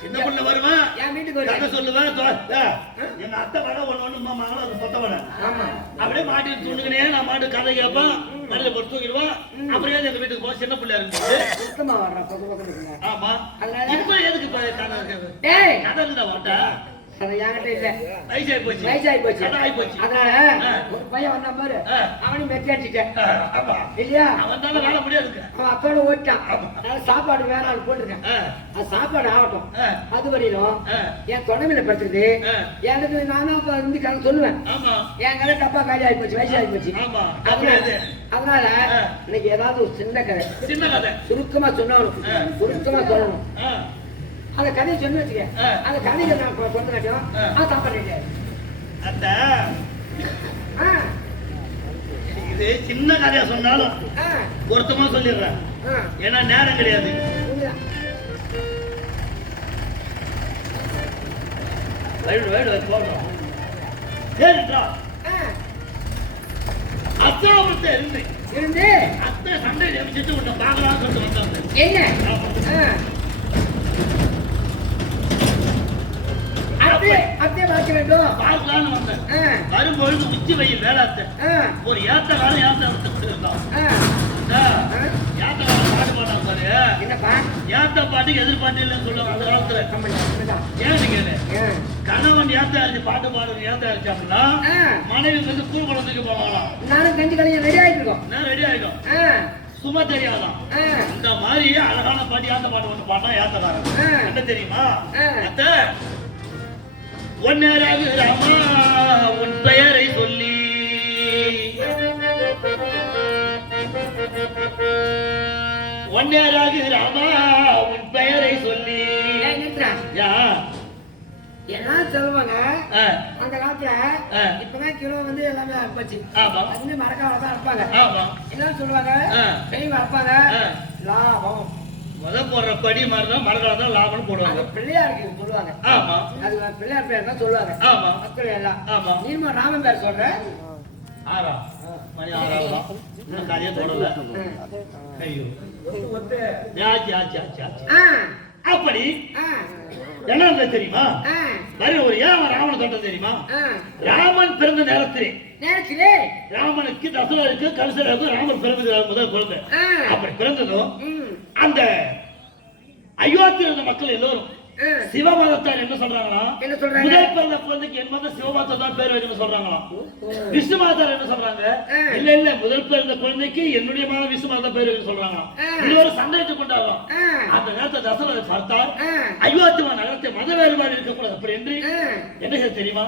சின்ன பொண்ணு வருவேன் என் வீட்டுக்கு சொல்லுவேன். எங்க அத்தை வர ஒண்ணு மாமனாலும் அது பொத்த வர அப்படியே மாட்டி தூண்டுக்கினே நான் மாட்டு கதை கேட்பேன். மனித போட்டு தூக்கிடுவான். அப்படியே எங்க வீட்டுக்கு போக சின்ன பிள்ளையா இருக்கு. ஆமா இப்ப எதுக்கு கதை இருந்தா வாட்டா வயசாகி போச்சு. அதனால ஒரு பையன் வந்தா பாரு அவனையும் மெச்சாச்சிட்டேன் இல்லையா? அவன் வாழ முடியாது. அவன் அப்போட ஓட்டான். அதனால சாப்பாடு வேற ஆள் போட்டுருக்கேன். அது சாப்பாடு ஆகட்டும். அது வரையிலும் என் தொலைமையில படுத்துக்குது. எனக்கு நானும் அப்ப இருந்து கதை சொல்லுவேன். என் கதை டப்பா காலி ஆகி போச்சு, வயசாகி போச்சு. அதனால இன்னைக்கு ஏதாவது ஒரு சின்ன கதை சுருக்கமா சொல்லணும். அந்த கதையை சொன்ன வச்சுக்க. அந்த கதையை நான் கொண்டு சாப்பாடு இது சின்ன கதையா சொன்னாலும் பொருத்தமா சொல்லிடுறேன், ஏன்னா நேரம் கிடையாது. அத்தாபுரத்தை இருந்து அத்தை சண்டை நியமிச்சுட்டு உன்னை பார்க்கலாம்னு சொல்லிட்டு வந்தாங்க. என்ன அத்தை பார்க்க வேண்டும் பார்க்கலான்னு வந்தேன். வரும்பொழுது உச்சி வெயில் வேளாத்த ஒரு ஏத்த காலம் ஏத்த கொடுத்துருந்தோம். ஏத்த காலம் பாட்டு பாடாம பாரு, என்னப்பா ஏத்த பாட்டுக்கு எதிர்பார்ட்டு இல்லைன்னு சொல்லுவாங்க அந்த காலத்துல. ஏன்னு கேளு, கணவன் ஏத்த அரிசி பாட்டு பாடுறது ஏத்த அரிசி அப்படின்னா மனைவி வந்து கூழ் குளத்துக்கு போவாங்களாம். நானும் கஞ்சி கலைஞர் ரெடி ஆயிட்டு இருக்கோம். ரெடி ஆயிடும், சும்மா தெரியாதான். இந்த மாதிரி அழகான பாட்டு ஏத்த பாட்டு ஒண்ணு பாட்டா ஏத்தக்காரன் என்ன தெரியுமா? அத்தை ஒன்னராகு ராமா உன் பெயரை சொல்லி, ஒன்னராகு ராமா உன் பெயரை சொல்லி. எல்லாம் சொல்லுவாங்க அந்த காலத்துல. இப்பதான் கிலோ வந்து எல்லாமே போச்சு. அதுமே மரக்கால தான் இருப்பாங்க. என்ன சொல்லுவாங்க, பெரிய வளர்ப்பாங்க லாபம் முத போடுற படி மாதிரிதான் மரக்கால தான் லாபம் போடுவாங்க. பிள்ளையாருக்கு சொல்லுவாங்க. ஆமா, அது பிள்ளையார் பேர் தான் சொல்லுவாங்க. ஆமா, மக்கள் எல்லாம். ஆமா, நீமா ராமன் பேர் சொல்ற. ஆறா மணி ஆறாவதான் இன்னும் காரியம் தொடரல. ஐயோ ஆச்சு ஆச்சு ஆச்சு ஆச்சு. அப்படி என்ன தெரியுமா? ஒரு ஏன் ராமன் தோட்டம் தெரியுமா? ராமன் பிறந்த நேரத்திலே ராமனுக்கு தசரருக்கு கரிசலருக்கு ராமன் பிறந்த முதல் குழந்தை. அப்படி பிறந்ததும் அந்த அயோத்தியில் இருந்த மக்கள் எல்லோரும் சிவமதத்தார் என்ன சொல்றாங்களா? முதல் பிறந்த குழந்தைக்கு என் மதம் சிவமதத்தை தான் பேர் வைக்கணும்னு சொல்றாங்களாம். விஷ்ணு மதத்தார் என்ன சொல்றாங்க? இல்ல இல்ல, முதல் பிறந்த குழந்தைக்கு என்னுடைய மதம் விஷ்ணு மதத்தை பேர் வைக்க சொல்றாங்களாம். இருவரும் சண்டையிட்டு கொண்டாடுறோம். அந்த நேரத்தை தசரதர் பார்த்தார், அயோத்தி நகரத்தை மத வேறுபாடு இருக்கக்கூடாது அப்படி என்று என்ன செய்ய தெரியுமா?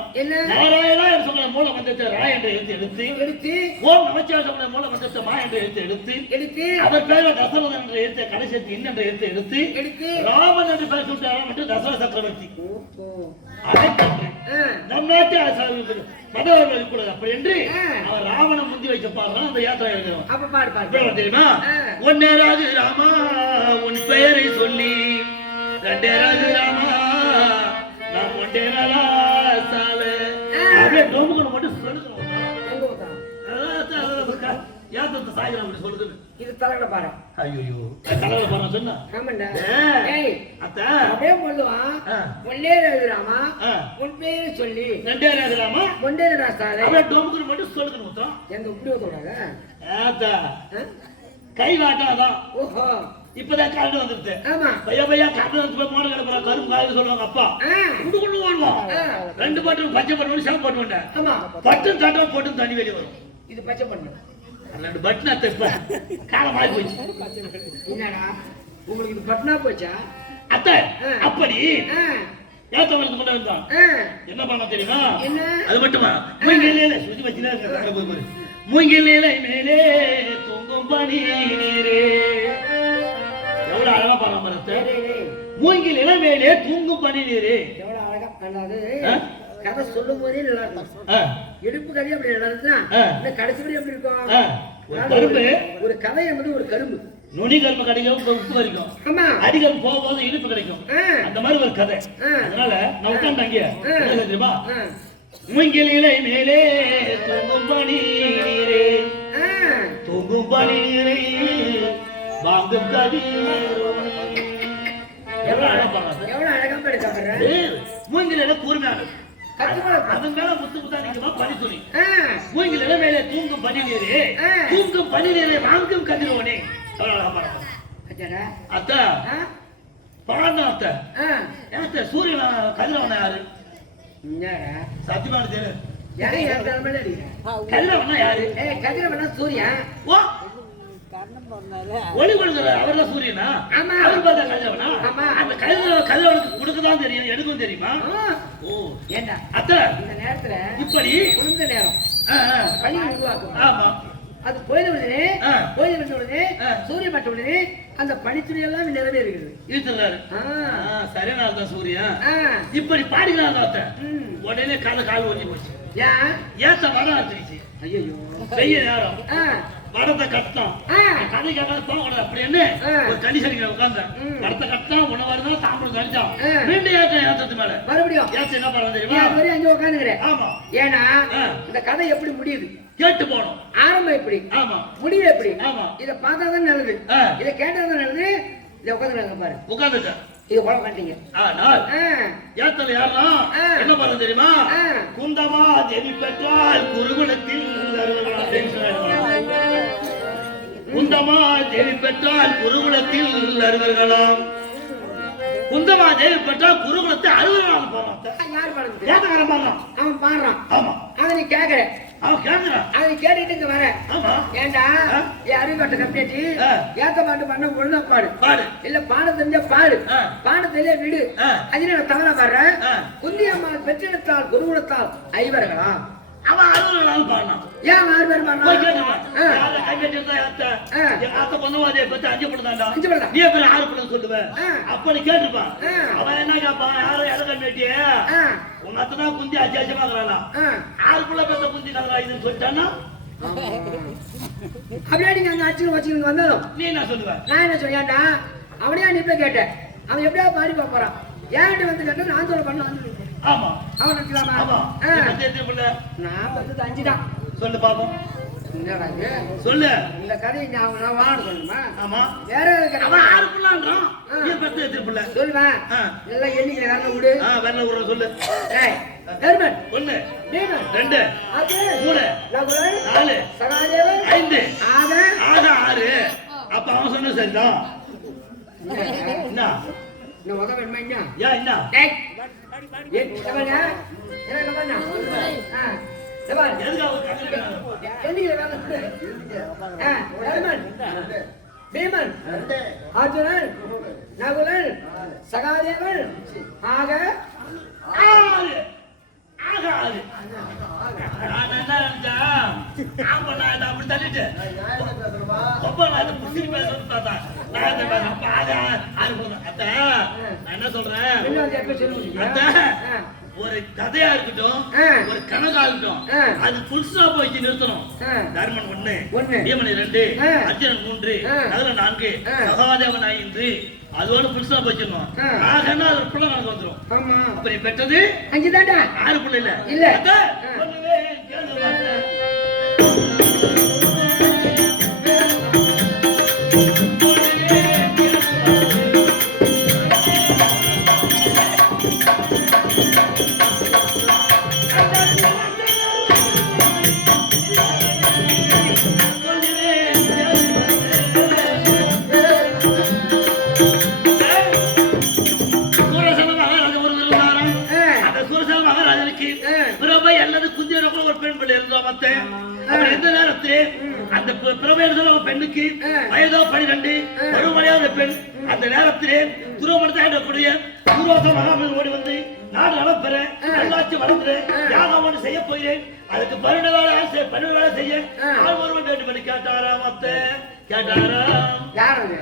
நாராயணா என்று சொன்ன மூல மந்திரத்தை ரா என்று எடுத்து ஓம் நமச்சிவாய சொன்ன மூல மந்திரத்தை மா என்று எடுத்து அவர் பேர தசரதன் என்று எடுத்து கடைசி இன்ன என்று எடுத்து ராமன் என்று பேர் சொல்லிட்டாராம். தசரத சக்கரவர்த்தி நம் நாட்டு மதவர்கள் கூட அப்படி என்று அவர் ராவண முந்தி வைக்க பாடுறான். அந்த யாத்திரை இருக்கிறோம் தெரியுமா? ஒன்னேராது ராமா உன் பெயரை சொல்லி, ரெண்டேராது ராமா நான் ஒன்றேரா சால அப்படியே டோமுக்கு மட்டும் சொல்லுங்க. யாத்திரத்தை சாய்கிறான் அப்படி சொல்லுது. இது தலைவல பாரு. ஐயோ தலைவல பாரு சொன்னா. ஆமாண்டா. ஏய் அத்தா அப்படியே சொல்லுவான். ஒன்னேராது ராமா உன் பெயரை சொல்லி, ரெண்டேராது ராமா ஒன்றேரா சால அப்படியே டோமுக்கு மட்டும் சொல்லுங்க மொத்தம். எங்க இப்படி சொல்றாங்க? ஆத்தா கை வாட்டாதான். ஓஹோ இப்பதான் காட்டு வந்துருச்சு. ஆமா பையா பையா காட்டு வந்து போய் மோட கிடக்குற கரும்பு காய்ச்சி சொல்லுவாங்க. அப்பா குண்டு ஓடுவோம். ரெண்டு பட்டும் பச்சை பட்டு சிவப்பு பட்டு வந்தேன். ஆமா பட்டும் தட்டம் போட்டு தண்ணி வெளியே வரும். இது பச்சை பண்ணு ரெண்டு பட்னா தெப்ப காலம் ஆகி போச்சு. என்னடா உங்களுக்கு இது பட்னா போச்சா? அத்தை அப்படி ஏத்தவனுக்கு கொண்டு வந்தான். என்ன பண்ண தெரியுமா? அது மட்டுமா? மூங்கிலே சுத்தி வச்சுதான் மூங்கிலே மேலே தூங்கும் பனி நீரே. எவ்வளவு அழகா பாராமரத்தை. மூங்கிலே மேலே தூங்கும் பனி நீரே எவ்வளவு அழகா பண்ணாது. கதை சொல்லும் போதே நல்லா இருக்கும். எடுப்பு கதையும் அப்படி நல்லா இருக்குன்னா கடைசி வரை எப்படி இருக்கும்? ஒரு கதை என்பது ஒரு கரும்பு. நுனி கரும்பு கிடைக்கும், உப்பு கிடைக்கும், அடிக்கல் போகும்போது இனிப்பு கிடைக்கும். அந்த மாதிரி ஒரு கதை. அதனால நான் உட்காந்து அங்கே தெரியுமா? மூங்கிலே மேலே தூங்கும் பனி நீரே, தூங்கும் பனி நீரை வாங்கும் கதி. எவ்வளவு அழகா படிக்க மூங்கில கூர்மையான அதன் மேல முத்து முத்தா நிற்குமா பனி துணி. மூங்கில மேலே தூங்கும் பனி நீரே, தூங்கும் பனி நீரை வாங்கும் கதிரோனே. அத்தா பாண்டா அத்தை ஏத்த சூரியன் கதிரவன யாரு? சத்தியமான தேரு கதிரவனா யாரு? கதிரவனா சூரியன். ஓ ஒளி கொடுக்கிற அவர் தான் சூரியனா? அவர் பார்த்தா கதிரவனா? அந்த கதிரவனுக்கு கொடுக்கதான் தெரியும், எடுக்கும் தெரியுமா? ஓ ஏண்டா அத்தை இந்த நேரத்துல இப்படி குளிர்ந்த நேரம் பனி உருவாக்கும். ஆமா அது போயிட உடனே சூரிய பட்ட உடனே அந்த பனித்துளி எல்லாம் நிறைவேறுகிறது. இருக்கிறாரு சரியான தான் சூரியன் இப்படி பாடுகிறாங்க. உடனே கால கால் ஒழிஞ்சு போச்சு. ஏன் ஏத்த மரம் அறுத்துருச்சு. ஐயோ செய்ய நேரம் மரத்தை கட்டணும். கதை கேட்காத போகக்கூடாது அப்படின்னு ஒரு கண்டிஷன் உட்கார்ந்தேன். மரத்தை கட்டணும், உணவு இருந்தாலும் சாப்பிட கழிச்சான். மீண்டும் ஏத்தது மேல மறுபடியும் ஏத்த என்ன பண்ண தெரியுமா? அங்க உட்காந்துக்கிறேன். ஆமா. ஏன்னா இந்த கதை எப்படி முடியுது கேட்டு போனோம். ஆரம்பம் எப்படி, ஆமா, முடிவு எப்படி? ஆமா. இத பார்த்தாதான் நல்லது, இத கேட்டாதான் நல்லது. இத உட்காந்துருக்காங்க பாரு. உட்காந்துட்டேன். இது போல மாட்டீங்க. ஆனால் ஏத்தல யாரா என்ன பண்ண தெரியுமா? குந்தமா தேவி பெற்றால் குருகுலத்தில் குந்தமா தேவி பெற்றால் குருகுலத்தில் அறுவர்களாம். குந்தமா தேவி பெற்றால் குருகுலத்தை அறுவர்களாம் போறான். யார் பாடுறது? ஏத்தக்காரன் பாடுறான். அவன் பாடுறான். ஆமா. அதை நீ கேக்குற. அவன் கேக்குறான். அதை கேட்டுட்டு இங்க வர. ஆமா. ஏண்டா அறிவாட்ட கம்மியாட்டி ஏத்த பாட்டு பண்ண ஒழுங்கா பாடு. பாடு. இல்ல பாட தெரிஞ்ச பாடு. பாட தெரிய விடு. அது நான் தவறா பாடுறேன். குந்தியம்மா பெற்றெடுத்தால் குருகுலத்தால் ஐவர்களா? அவன் அறுவர்களால் பாடினான். ஏன் 6 பேர் பாடுறான்? நீ எப்படி 6 பிள்ளை சொல்லுவேன் அப்படி கேட்டுப்பான். அவன் என்ன கேட்பான்? யாரும் இடம் கட்டிய உங்க அத்தனா குந்தி அத்தியாவசியமா 6 பிள்ளை பேச குந்தி இதுன்னு சொல்லிட்டான்னா அப்படியே நீங்க அங்க அச்சுக்கு வச்சுக்கிட்டு வந்தாலும் நீ என்ன சொல்லுவேன்? நான் என்ன சொல்லியாண்டா அவனையா நீ போய் கேட்டேன். அவன் எப்படியா பாடி போறான். ஏன்ட்டு வந்து கேட்டா நான் சொல்ல பண்ண. ஆமா. அவன் நினைக்கலாமா? ஆமா. நான் 5 தான். சொல்லு பாப்போம். என்னடா இது? சொல்லு. இந்த கதை நான் வாட சொல்லுமா? ஆமா. வேற அவன் 6 பிள்ளைன்றான். நீ 10 எத்தனை பிள்ளை? சொல்லுவேன். எல்லாம் எண்ணிக்கல வேற விடு. வேற விடு சொல்லு. டேய் தர்மன் 1 நீமன் 2 3 4 சகாதேவன் 5 ஆக 6. அப்ப அவன் சொன்ன சரிதான். என்ன? இந்த உதவ வேணுமா? ஏன் என்ன? டேய் ஏன் தவனா? என்ன பண்ணா? தவன் எதுக்கு அவன் கத்துறான்? எண்ணிக்கல வேற விடு. தர்மன் பீமன் அர்ஜுனன் நகுலன் சகாதேவன் ஆக 6. நான் என்ன நினைச்சேன்? ஆமா, நான் அப்படி தள்ளிட்டு ரொம்ப நான் புரிஞ்சு பேசணும்னு பார்த்தேன். நான் என்ன சொல்றேன்? ஒரு கதையா இருக்கட்டும், ஒரு கணக்கா இருக்கட்டும், அது புல் ஸ்டாப் வச்சு நிறுத்தணும். தர்மன் 1, பீமன் 2, அர்ஜுனன் 3, நகுலன் 4, சகாதேவன் 5. அதோட புல் ஸ்டாப் வச்சிடணும். ஆகனா அது பிள்ளை நமக்கு வந்துடும். அப்ப நீ பெற்றது 5 தான்டா. 6 பிள்ளை இல்ல. இல்ல. அந்த பெண்ணுக்கு வயதோ 12 பருவமடையாத பெண். அந்த நேரத்திலே துருவமடையக்கூடிய துரோச மகாபலி ஓடி வந்து நாடு நலப்பெற நல்லாட்சி வளர்ந்து யாகம் செய்ய போகிறேன். அதுக்கு பருவ வேலை செய்ய ஆள் ஒருவன் வேண்டும் என்று கேட்டாராம். கேட்டாராம்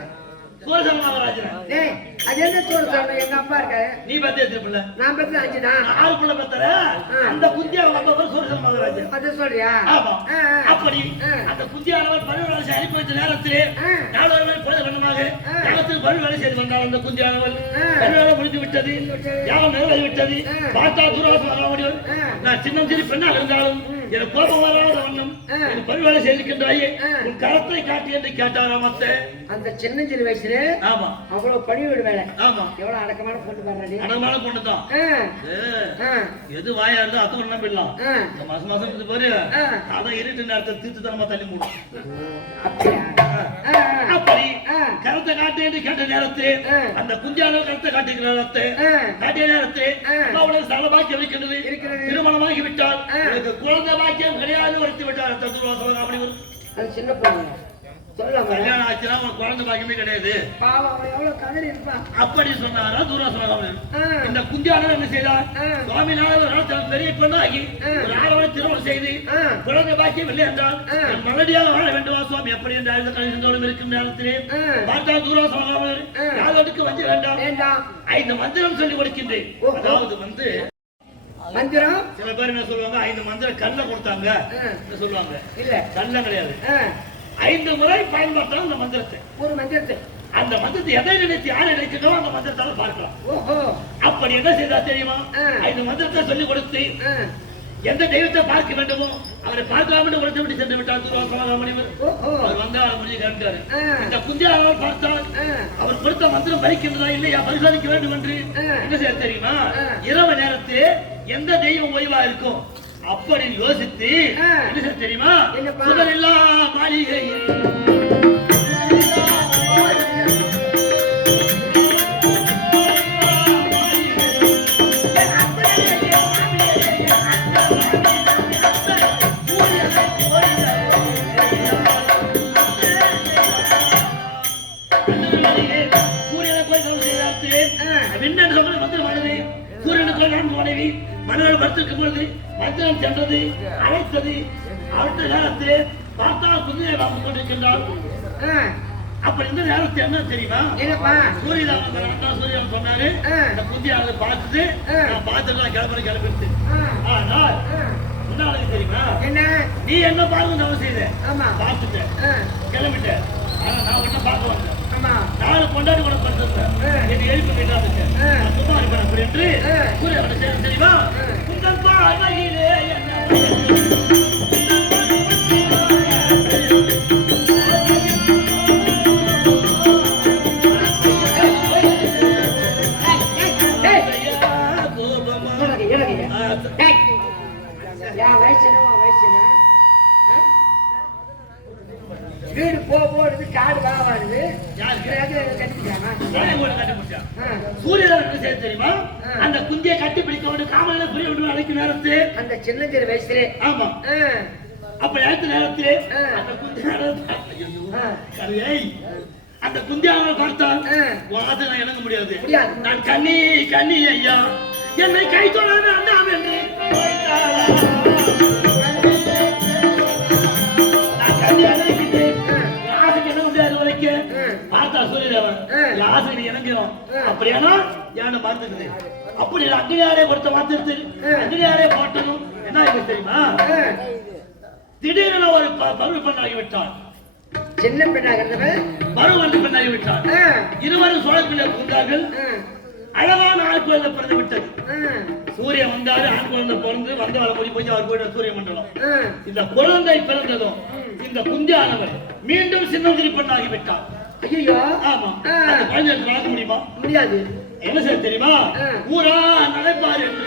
சூரசேன மகாராஜன். டேய் அது என்ன சூரசேன? எங்க அப்பா இருக்காரு. நீ பத்தி எத்தனை பிள்ளை? நான் பத்தி 5 தான். 6 பிள்ளை பத்தற. அந்த குந்தியா அவங்க அப்பா சூரசேன மகாராஜன். அது சொல்றியா? ஆமா. அப்படி அந்த குந்தியானவர் பருவராஜை அனுப்பி வைத்த நேரத்திலே நாளொருவர் பொழுது கண்ணமாக யாகத்துக்கு பருவ செய்து வந்தார். அந்த குந்தியானவர் பருவராஜை முடித்து விட்டது. யாகம் நிறைவேறி விட்டது. பார்த்தா துரோச மகாராஜன் நான் சின்னம் சிறு பெண்ணாக இருந்தாலும் எனக்கு கோபம் வராத வண்ணம் எனக்கு பருவ செய்திருக்கின்றாயே உன் கரத்தை காட்டி என்று கேட்டாராம். அந்த சின்ன சிறு வயசுல ஆமா அவ்வளவு பணிவிட வேலை. ஆமா. எவ்வளவு அடக்கமான பொண்ணு பாருங்க. அடக்கமான பொண்ணு தான். எது வாயா இருந்தா அது ஒண்ணு நம்பிடலாம். மாசம் மாசம் இது பாரு அதான் இருட்டு நேரத்தை தீர்த்து தான் நம்ம தள்ளி மூடும். அப்படி கருத்தை காட்டு என்று கேட்ட நேரத்தில் அந்த குஞ்சான கருத்தை காட்டுகிற நேரத்தை காட்டிய நேரத்தில் அவளை சல பாக்கியம் இருக்கின்றது. திருமணமாகி விட்டால் குழந்தை பாக்கியம் கிடையாது வருத்தி விட்டார். அப்படி ஒரு சின்ன பொண்ணு கல்யாணம் ஆச்சுன்னா உனக்கு குழந்தை பாக்கியமே கிடையாது. அப்படி சொன்னாரா துரோசனம். இந்த குந்தியானவர் என்ன செய்தார்? சுவாமிநாதர் பெரிய பெண்ணாகி ஒரு ஆளவனை திருமணம் செய்து குழந்தை பாக்கியம் இல்லை என்றால் மலடியாக வாழ வேண்டுமா சுவாமி? அப்படி என்ற கணிதத்தோடு இருக்கும் நேரத்திலே பார்த்தா துரோசனம் யாதோட்டுக்கு வந்து வேண்டாம். 5 மந்திரம் சொல்லி கொடுக்கின்றேன். அதாவது மந்திரம் சில பேர் என்ன சொல்லுவாங்க 5 மந்திரம் கல்ல கொடுத்தாங்க சொல்லுவாங்க. இல்ல கல்ல கிடையாது. 5 முறை பயன்படுத்தலாம் அந்த மந்திரத்தை. ஒரு மந்திரத்தை அந்த மந்திரத்தை எதை நினைச்சு யாரை நினைச்சதோ அந்த மந்திரத்தால பார்க்கலாம். ஓஹோ அப்படி என்ன செய்தா தெரியுமா? 5 மந்திரத்தை சொல்லிக் கொடுத்து எந்த தெய்வத்தை பார்க்க வேண்டுமோ அவரை பார்க்கலாம் என்று உலகத்தை விட்டு சென்று விட்டார் துரோசமணிவர். அவர் வந்தால் முடிஞ்சு கேட்டாரு. இந்த குந்தியாளர் பார்த்தால் அவர் கொடுத்த மந்திரம் பலிக்கின்றதா இல்லையா பரிசோதிக்க வேண்டும் என்று என்ன செய்ய தெரியுமா? இரவு நேரத்தில் எந்த தெய்வம் ஓய்வா இருக்கும் அப்படி யோசித்து என்ன செய்ய தெரியுமா? சுடரில்லா மாளிகை மன்னர்கள் படுத்திருக்கும் பொழுது மந்திரம் சென்றது அழைத்தது. அடுத்த நேரத்தில் பார்த்தால் குதிரை வாங்கிக் கொண்டிருக்கின்றார். அப்படி இந்த நேரத்தில் என்ன தெரியுமா? சூரியராமன் சொன்னாரு இந்த குந்தியாவை பார்த்துட்டு நான் பார்த்துட்டு கிளம்பிடுத்து. ஆனால் என்ன தெரியுமா? நீ என்ன பார்க்க அவசியம் செய்த பார்த்துட்ட கிளம்பிட்ட. ஆனா நான் ஒன்னும் பார்க்க வந்தேன். நானும் கொண்டாடி கூட படுத்திருந்தேன். என்னை எழுப்பி போயிட்டாங்க. சும்மா இருப்பேன் அப்படி என்று சூரியன் தெரியுமா? உங்கள் பார்வையிலே வீடு போடுது காடு வாடுது. சூரியன் தெரியுமா? அந்த குந்தியை கட்டி பிடிக்க காமல புரிய விட்டு அழைக்கும் நேரத்து அந்த சின்ன சிறு வயசுல. ஆமா அப்ப அழைத்த நேரத்தில் அந்த குந்தியாவை பார்த்தால் வாசனை இணங்க முடியாது. நான் கண்ணி கண்ணி ஐயா என்னை கை தொடாது அண்ணாம் என்று நான் கண்ணி அழைக்கிட்டு யாருக்கு என்ன முடியாது வரைக்கும் பார்த்தா சூரியதேவன் யாசனை இணங்கிறோம். அப்படியானா யானை பார்த்துக்குது. அப்படி அக்னியாரே கொடுத்த மாத்திரத்து அக்னியாரே பாட்டணும் என்ன ஆகிட்டு தெரியுமா? திடீரென ஒரு பருவ பெண்ணாகிவிட்டார். சின்ன பெண்ணாக இருந்தவன் பருவ பெண்ணாகிவிட்டார். இருவரும் சோழப்பிள்ளை புகுந்தார்கள். அழகான ஆண் குழந்தை பிறந்து விட்டது. சூரியன் வந்தாரு. ஆண் குழந்தை பிறந்து வந்த வர போய் போய் அவர் போயிட்டு சூரிய மண்டலம். இந்த குழந்தை பிறந்ததும் இந்த குந்தியானவர் மீண்டும் சின்னந்திரி பெண்ணாகிவிட்டார். ஐயோ ஆமா அந்த குழந்தை வளர்க்க முடியுமா? முடியாது. என்ன செய்ய தெரியுமா? ஊரா நடைபார் என்று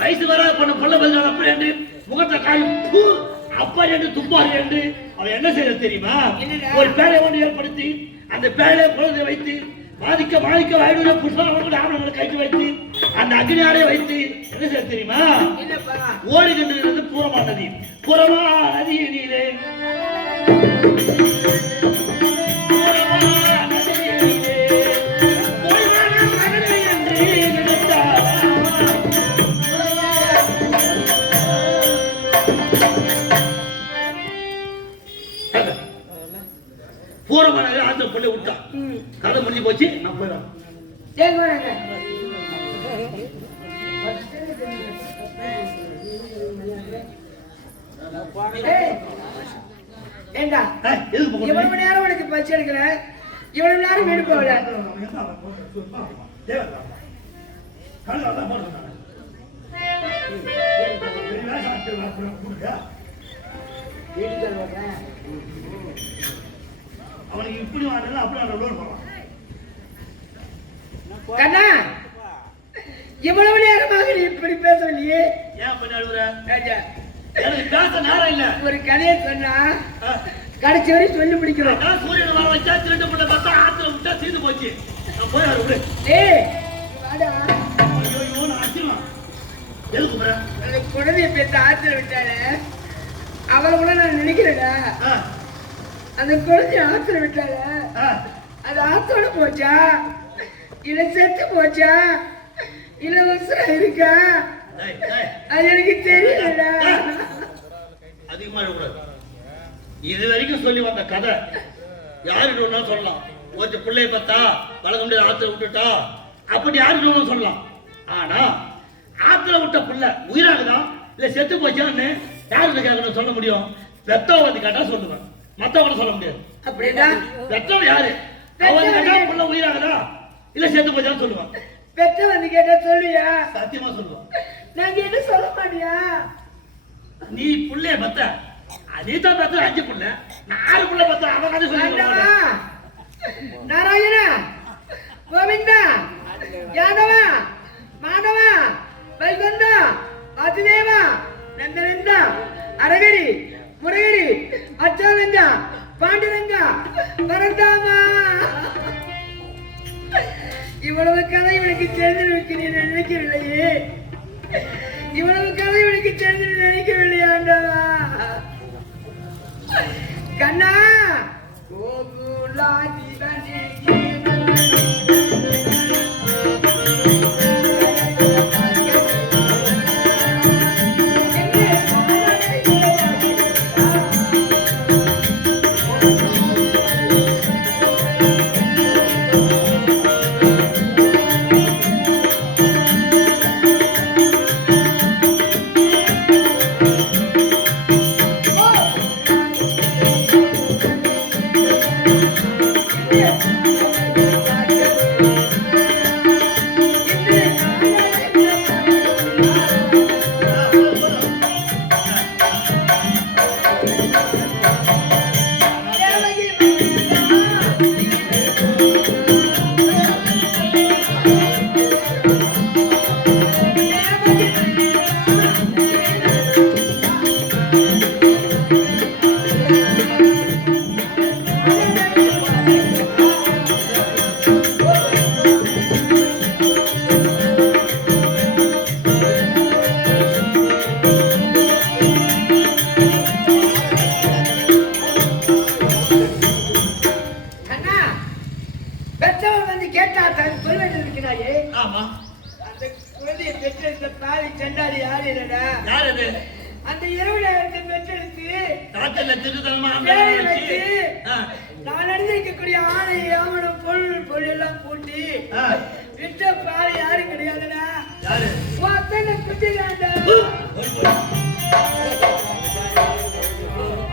வயசு வர பண்ண பொல்ல பதினால அப்படி என்று முகத்தை காயும் அப்பா என்று துப்பாரு என்று அவன் என்ன செய்ய தெரியுமா? ஒரு பேழை ஒன்று ஏற்படுத்தி அந்த பேழை குழந்தை வைத்து பாதிக்க பாதிக்க வாயிடுள்ள புஷ்பங்களை ஆவணங்களை கைக்கு வைத்து அந்த அக்னியாரை வைத்து என்ன செய்ய தெரியுமா? ஓடுகின்றது பூரமா நதி. பூரமா நதி நீரே பூரமான ஆத்த கொண்டு விட்டான். கதை முடிஞ்சு போச்சு. நான் போயிடும். இவ்வளவு நேரம் உனக்கு பச்சு எடுக்கல. இவ்வளவு நேரம் வீடு போகல. அவனுக்கு இப்படி வாங்க அப்படி கண்ணா இவ்வளவு நேரமாக நீ இப்படி பேசலையே. ஏன் பண்ணி அழுகுற? எனக்கு பேச நேரம் இல்ல. ஒரு கதையை சொன்னா கடைசி வரை சொல்லி பிடிக்கிறோம். சூரியன் வர வச்சா திருட்டு பண்ண பார்த்தா ஆத்துல விட்டா தீர்ந்து போச்சு. நான் போய் அவரு ஐயோ நான் அடிச்சிருவான். எதுக்கு போற? அந்த குழந்தைய பேச ஆத்துல விட்டாரு. அவளை கூட நான் நினைக்கிறேடா. அந்த குழந்தைய ஆத்துல விட்டாரு. அது ஆத்தோட போச்சா இல்ல செத்து போச்சா இல்ல உசுரா இருக்கா டேய், டேய். அது எனக்கு தெரியலடா. அதிகமா இருக்கக்கூடாது. இது வரைக்கும் சொல்லி வந்த கதை யாருக்கு ஒண்ணா சொல்லலாம். ஒரு பிள்ளைய பார்த்தா வளர்க்க முடியாது ஆத்துல விட்டுட்டா அப்படி யாருக்கு ஒண்ணா சொல்லலாம். ஆனா ஆத்துல விட்ட பிள்ளை உயிராகுதான் இல்ல செத்து போச்சான்னு யாருக்கு கேட்கணும் சொல்ல முடியும். பெத்தவ வந்து கேட்டா சொல்லுவேன், மத்தவங்க சொல்ல முடியாது. அப்படின்னா பெத்தவன் யாரு? அவன் கேட்டா பிள்ளை உயிராகுதா இல்ல செத்து போச்சான்னு சொல்லுவான். பெற்ற வந்து கேட்டா சொல்லுயா? சத்தியமா சொல்லுவான். நான் கேட்டு சொல்ல மாட்டியா? நீ புள்ளைய பத்த அதேதான் பத்த 5 புள்ள 4 புள்ள பத்த அவன் கதை சொல்லி நாராயணா, கோவிந்தா, யாதவா, மாதவா, வைகுந்தா, வாசுதேவா, நந்தனந்தா, அரகரி, முரகரி, அச்சானந்தா, பாண்டுரங்கா, பரந்தாமா. இவ்வளவு கதை இவனுக்கு தெரிஞ்சிருக்கு நீ நினைக்கவில்லையே. இவ்வளவு கதை இவனுக்கு தெரிஞ்சு நினைக்கவில்லையாண்டவா. கண்ணா கோகுலாதி அந்த இரவுல பெற்றெடுத்து நான் நடந்திருக்கக்கூடிய ஆணை ஆவணம் பொருள் எல்லாம் கூட்டி விட்ட பால் யாரு கிடையாதுடா.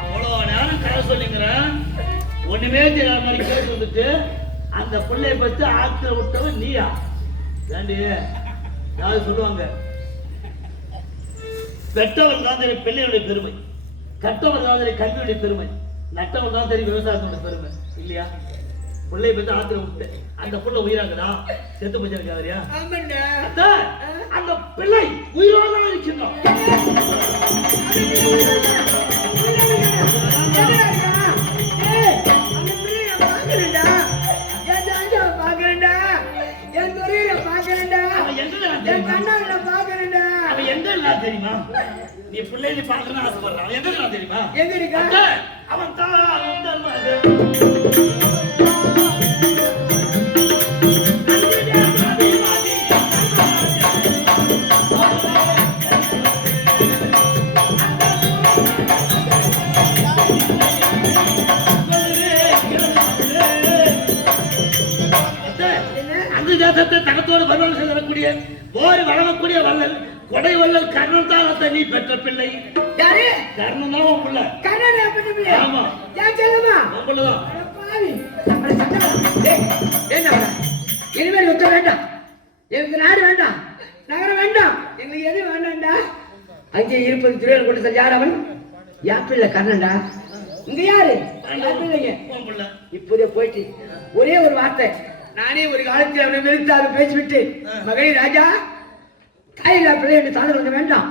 அவ்வளோ நேரம் கதை சொல்லிங்கிறேன், ஒண்ணுமே தெரியாத மாதிரி கேட்டு வந்துட்டு அந்த பிள்ளைய பத்தி ஆத்துல விட்டவன் நீயா? ஏண்டி யாரு சொல்லுவாங்க, பெற்றவர் தான் தெரியும் பிள்ளையுடைய பெருமை, கற்றவர் தான் தெரியும் கல்வியுடைய பெருமை, நட்டவர் தான் தெரியும் விவசாயத்தோட பெருமை இல்லையா? பிள்ளைய பத்தி ஆத்திர விட்டு அந்த புள்ள உயிராங்கடா செத்து போச்சிருக்காரியா? அந்த பிள்ளை உயிரோட தான் இருக்கின்றோம். தெரியுமா? நீ பிள்ளை நீ பாக்கணும் ஆசைப்படுறான். எங்க தெரியுமா? எங்க இருக்க? அவன் தான் அந்த தேசத்தை தகத்தோடு வருவாங்க செல்லக்கூடிய ஓரி வழங்கக்கூடிய வள்ளல் கொடை வள்ளல் கர்ணன் தான் நீ பெற்ற பிள்ளை. யாரு? கர்ணன் தான் உன் பிள்ளை. கர்ணன் பெற்ற பிள்ளை. ஆமா. ஏன் செல்லமா? உன் பிள்ளை தான். பாவி. என்ன இனிமேல் யுத்தம் வேண்டாம், எங்களுக்கு நாடு வேண்டாம், நகரம் வேண்டாம், எங்களுக்கு எது வேண்டாம்டா. அங்கே இருப்பது திருவேல் கொண்டு யார் அவன்? என் பிள்ளை கர்ணன்டா. இங்க யாரு? பிள்ளைங்க. இப்போதே போயிட்டு ஒரே ஒரு வார்த்தை, நானே ஒரு காலத்தில் அவனை மெருத்தாக பேசிவிட்டு, மகனே ராஜா, தாயில்லா பிள்ளை என்று சாதனை பண்ண வேண்டாம்,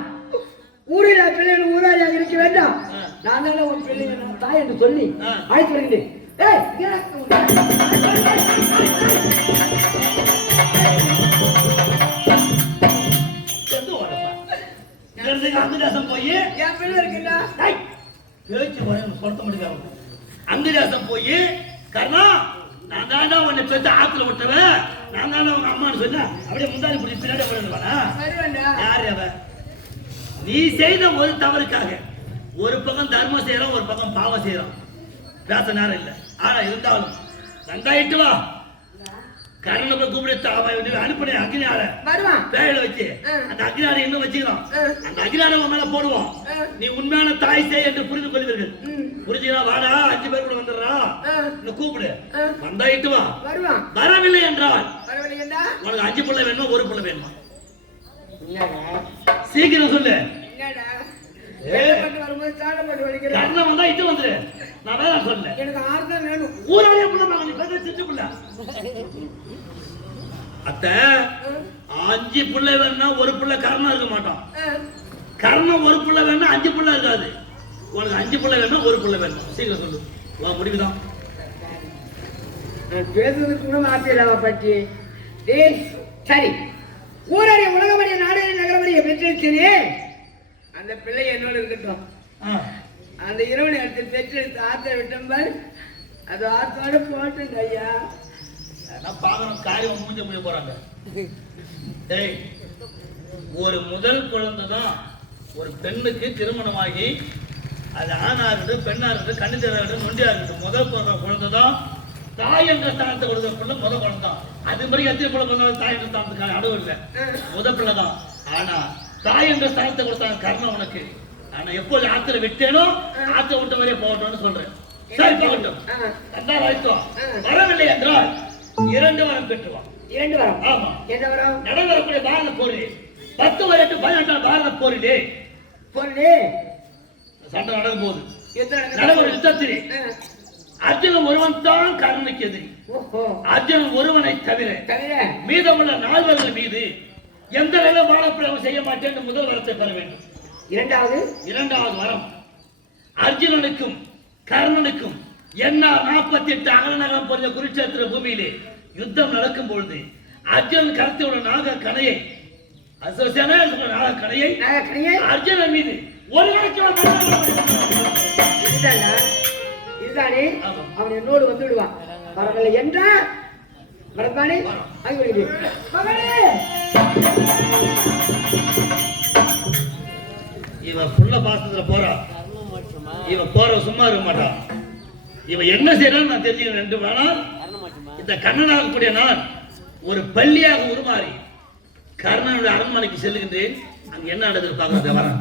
ஊரில்லா பிள்ளை என்று ஊராளியாக இருக்க வேண்டாம், நான் தானே உன் பிள்ளைங்க நான் தாய் என்று சொல்லி அழைத்து வருகிறேன். அங்குதாசம் போய் என் பிள்ளை இருக்குல்ல பேச்சு சொல்ல முடியாது. அங்குதாசம் போய் கர்ணா நான் தாண்டா உன்னை பெற்று ஆத்துல விட்டவன், நான் தாண்டா உங்க அம்மான்னு சொன்ன அப்படியே முந்தாடி பிடிச்சி பின்னாடி யாரு அவ? நீ செய்த ஒரு தவறுக்காக ஒரு பக்கம் தர்மம் செய்யறோம், ஒரு பக்கம் பாவம் செய்யறோம். பேச நேரம் இல்லை. ஆனா இருந்தாலும் ரெண்டாயிட்டு வா. கரண போய் கூப்பிட்டு அனுப்பின அக்னியால வருவான் பேயில வச்சு அந்த அக்னியாலை இன்னும் வச்சுக்கிறோம். அந்த அக்னியாலை உன் மேல போடுவோம். நீ உண்மையான தாய் செய் என்று புரிந்து கொள்வீர்கள். புரிஞ்சுக்கிறா? வாடா, 5 பேர் கூட வந்துடுறா, இன்னும் கூப்பிடு. வந்தாயிட்டு வா. வருவான். வரவில்லை என்றால் வரவில்லை என்றா உனக்கு 5 பிள்ளை வேணுமா, ஒரு பிள்ளை வேணுமா? என்னடா சீக்கிரம் சொல்லு. என்னடா வெள்ளப்பட்டு வரும்போது சாடப்பட்டு வலிக்கிறேன். கர்ணம் வந்தா இது வந்துரு. நான் வேற சொல்ல. எனக்கு 6 தான் வேணும். ஊராலே புள்ள மகன் பெரிய சின்ன புள்ள. அத்தை 5 புள்ள வேணும்னா ஒரு புள்ள கர்ணம் இருக்க மாட்டான். கர்ணம் ஒரு புள்ள வேணும்னா 5 புள்ள இருக்காது. உனக்கு 5 புள்ள வேணும்னா ஒரு புள்ள வேணும். சீக்கிரம் சொல்லு. வா, முடிவுதான். நான் பேசுறதுக்கு கூட வார்த்தை இல்லாம பற்றி. டேய் சரி, ஊரறிய உலகமறிய நாடறிய நகரமறிய பெற்றெடுத்தேனே, அந்த பிள்ளை என்னோட இருக்கட்டும். அந்த இரவனை எடுத்து பெற்றெடுத்து ஆற்ற விட்டம்பார், அது ஆற்றோட போட்டுங்க ஐயா. நான் பாக்கணும் காரியம் மூஞ்ச முடிய போறாங்க. டேய், ஒரு முதல் குழந்தை தான் ஒரு பெண்ணுக்கு திருமணமாகி அது ஆணா இருக்கட்டும் பெண்ணா இருக்கட்டும் கண்ணுத்தரா இருக்கட்டும் நொண்டியா இருக்கட்டும் முதல் பிறந்த குழந்தை தான் தாய் என்ற ஸ்தானத்தை கொடுக்குற பிள்ளை முதல் குழந்தை தான். அது மாதிரி எத்தனை பிள்ளை பிறந்தாலும் தாய் என்ற ஸ்தானத்துக்கான அடவு இல்லை, முதல் பிள்ளை தான். ஆனா தாய் என்ற ஸ்தானத்தை கொடுத்தாங்க கர்ணம் உனக்கு. ஆனா எப்போது ஆத்துல விட்டேனோ ஆத்த விட்ட வரைய போகட்டும்னு சொல்றேன். சரி போகட்டும். ரெண்டாவது அழைத்தோம். வரவில்லை என்றால் 2 வரம் பெற்றுவான். 2 வரம்? ஆமா. என்ன வரம்? நடவரக்கூடிய பாரத போரில் 10 18 18 பாரத போரிலே போரிலே சண்டை நடக்கும் போது எத்தனை நடவர யுத்தத்திலே அர்ஜுனன் ஒருவன் தான் கர்ணனுக்கு எதிரி. அர்ஜுனன் ஒருவனை தவிர மீதமுள்ள 4 மீது எந்த நிலை பானப்பிரயோகம் செய்ய மாட்டேன் முதல் வரத்தை பெற வேண்டும். இரண்டாவது வரம் அர்ஜுனனுக்கும் கர்ணனுக்கும் என்ன 48 அகலநகரம் பொருந்த குருட்சேத்திர பூமியிலே யுத்தம் நடக்கும் பொழுது அர்ஜுனன் கடத்தியுள்ள நாக கணையை நாக கணையை அர்ஜுனன் மீது ஒரு இதுதானே அவன் என்னோடு வந்து விடுவான். வரவில்லை என்றா வரப்பானே இவன் புள்ள பாசத்துல போறா. இவன் போற சும்மா இருக்க மாட்டான். இவன் என்ன செய்யறான்னு நான் தெரிஞ்சுக்கிறேன். 2 வேணாம். இந்த கண்ணனாக கூடிய நான் ஒரு பள்ளியாக உருமாறி கர்ணனுடைய அரண்மனைக்கு செல்லுகின்றேன். அங்க என்ன நடக்குது பாக்குறது வரேன்.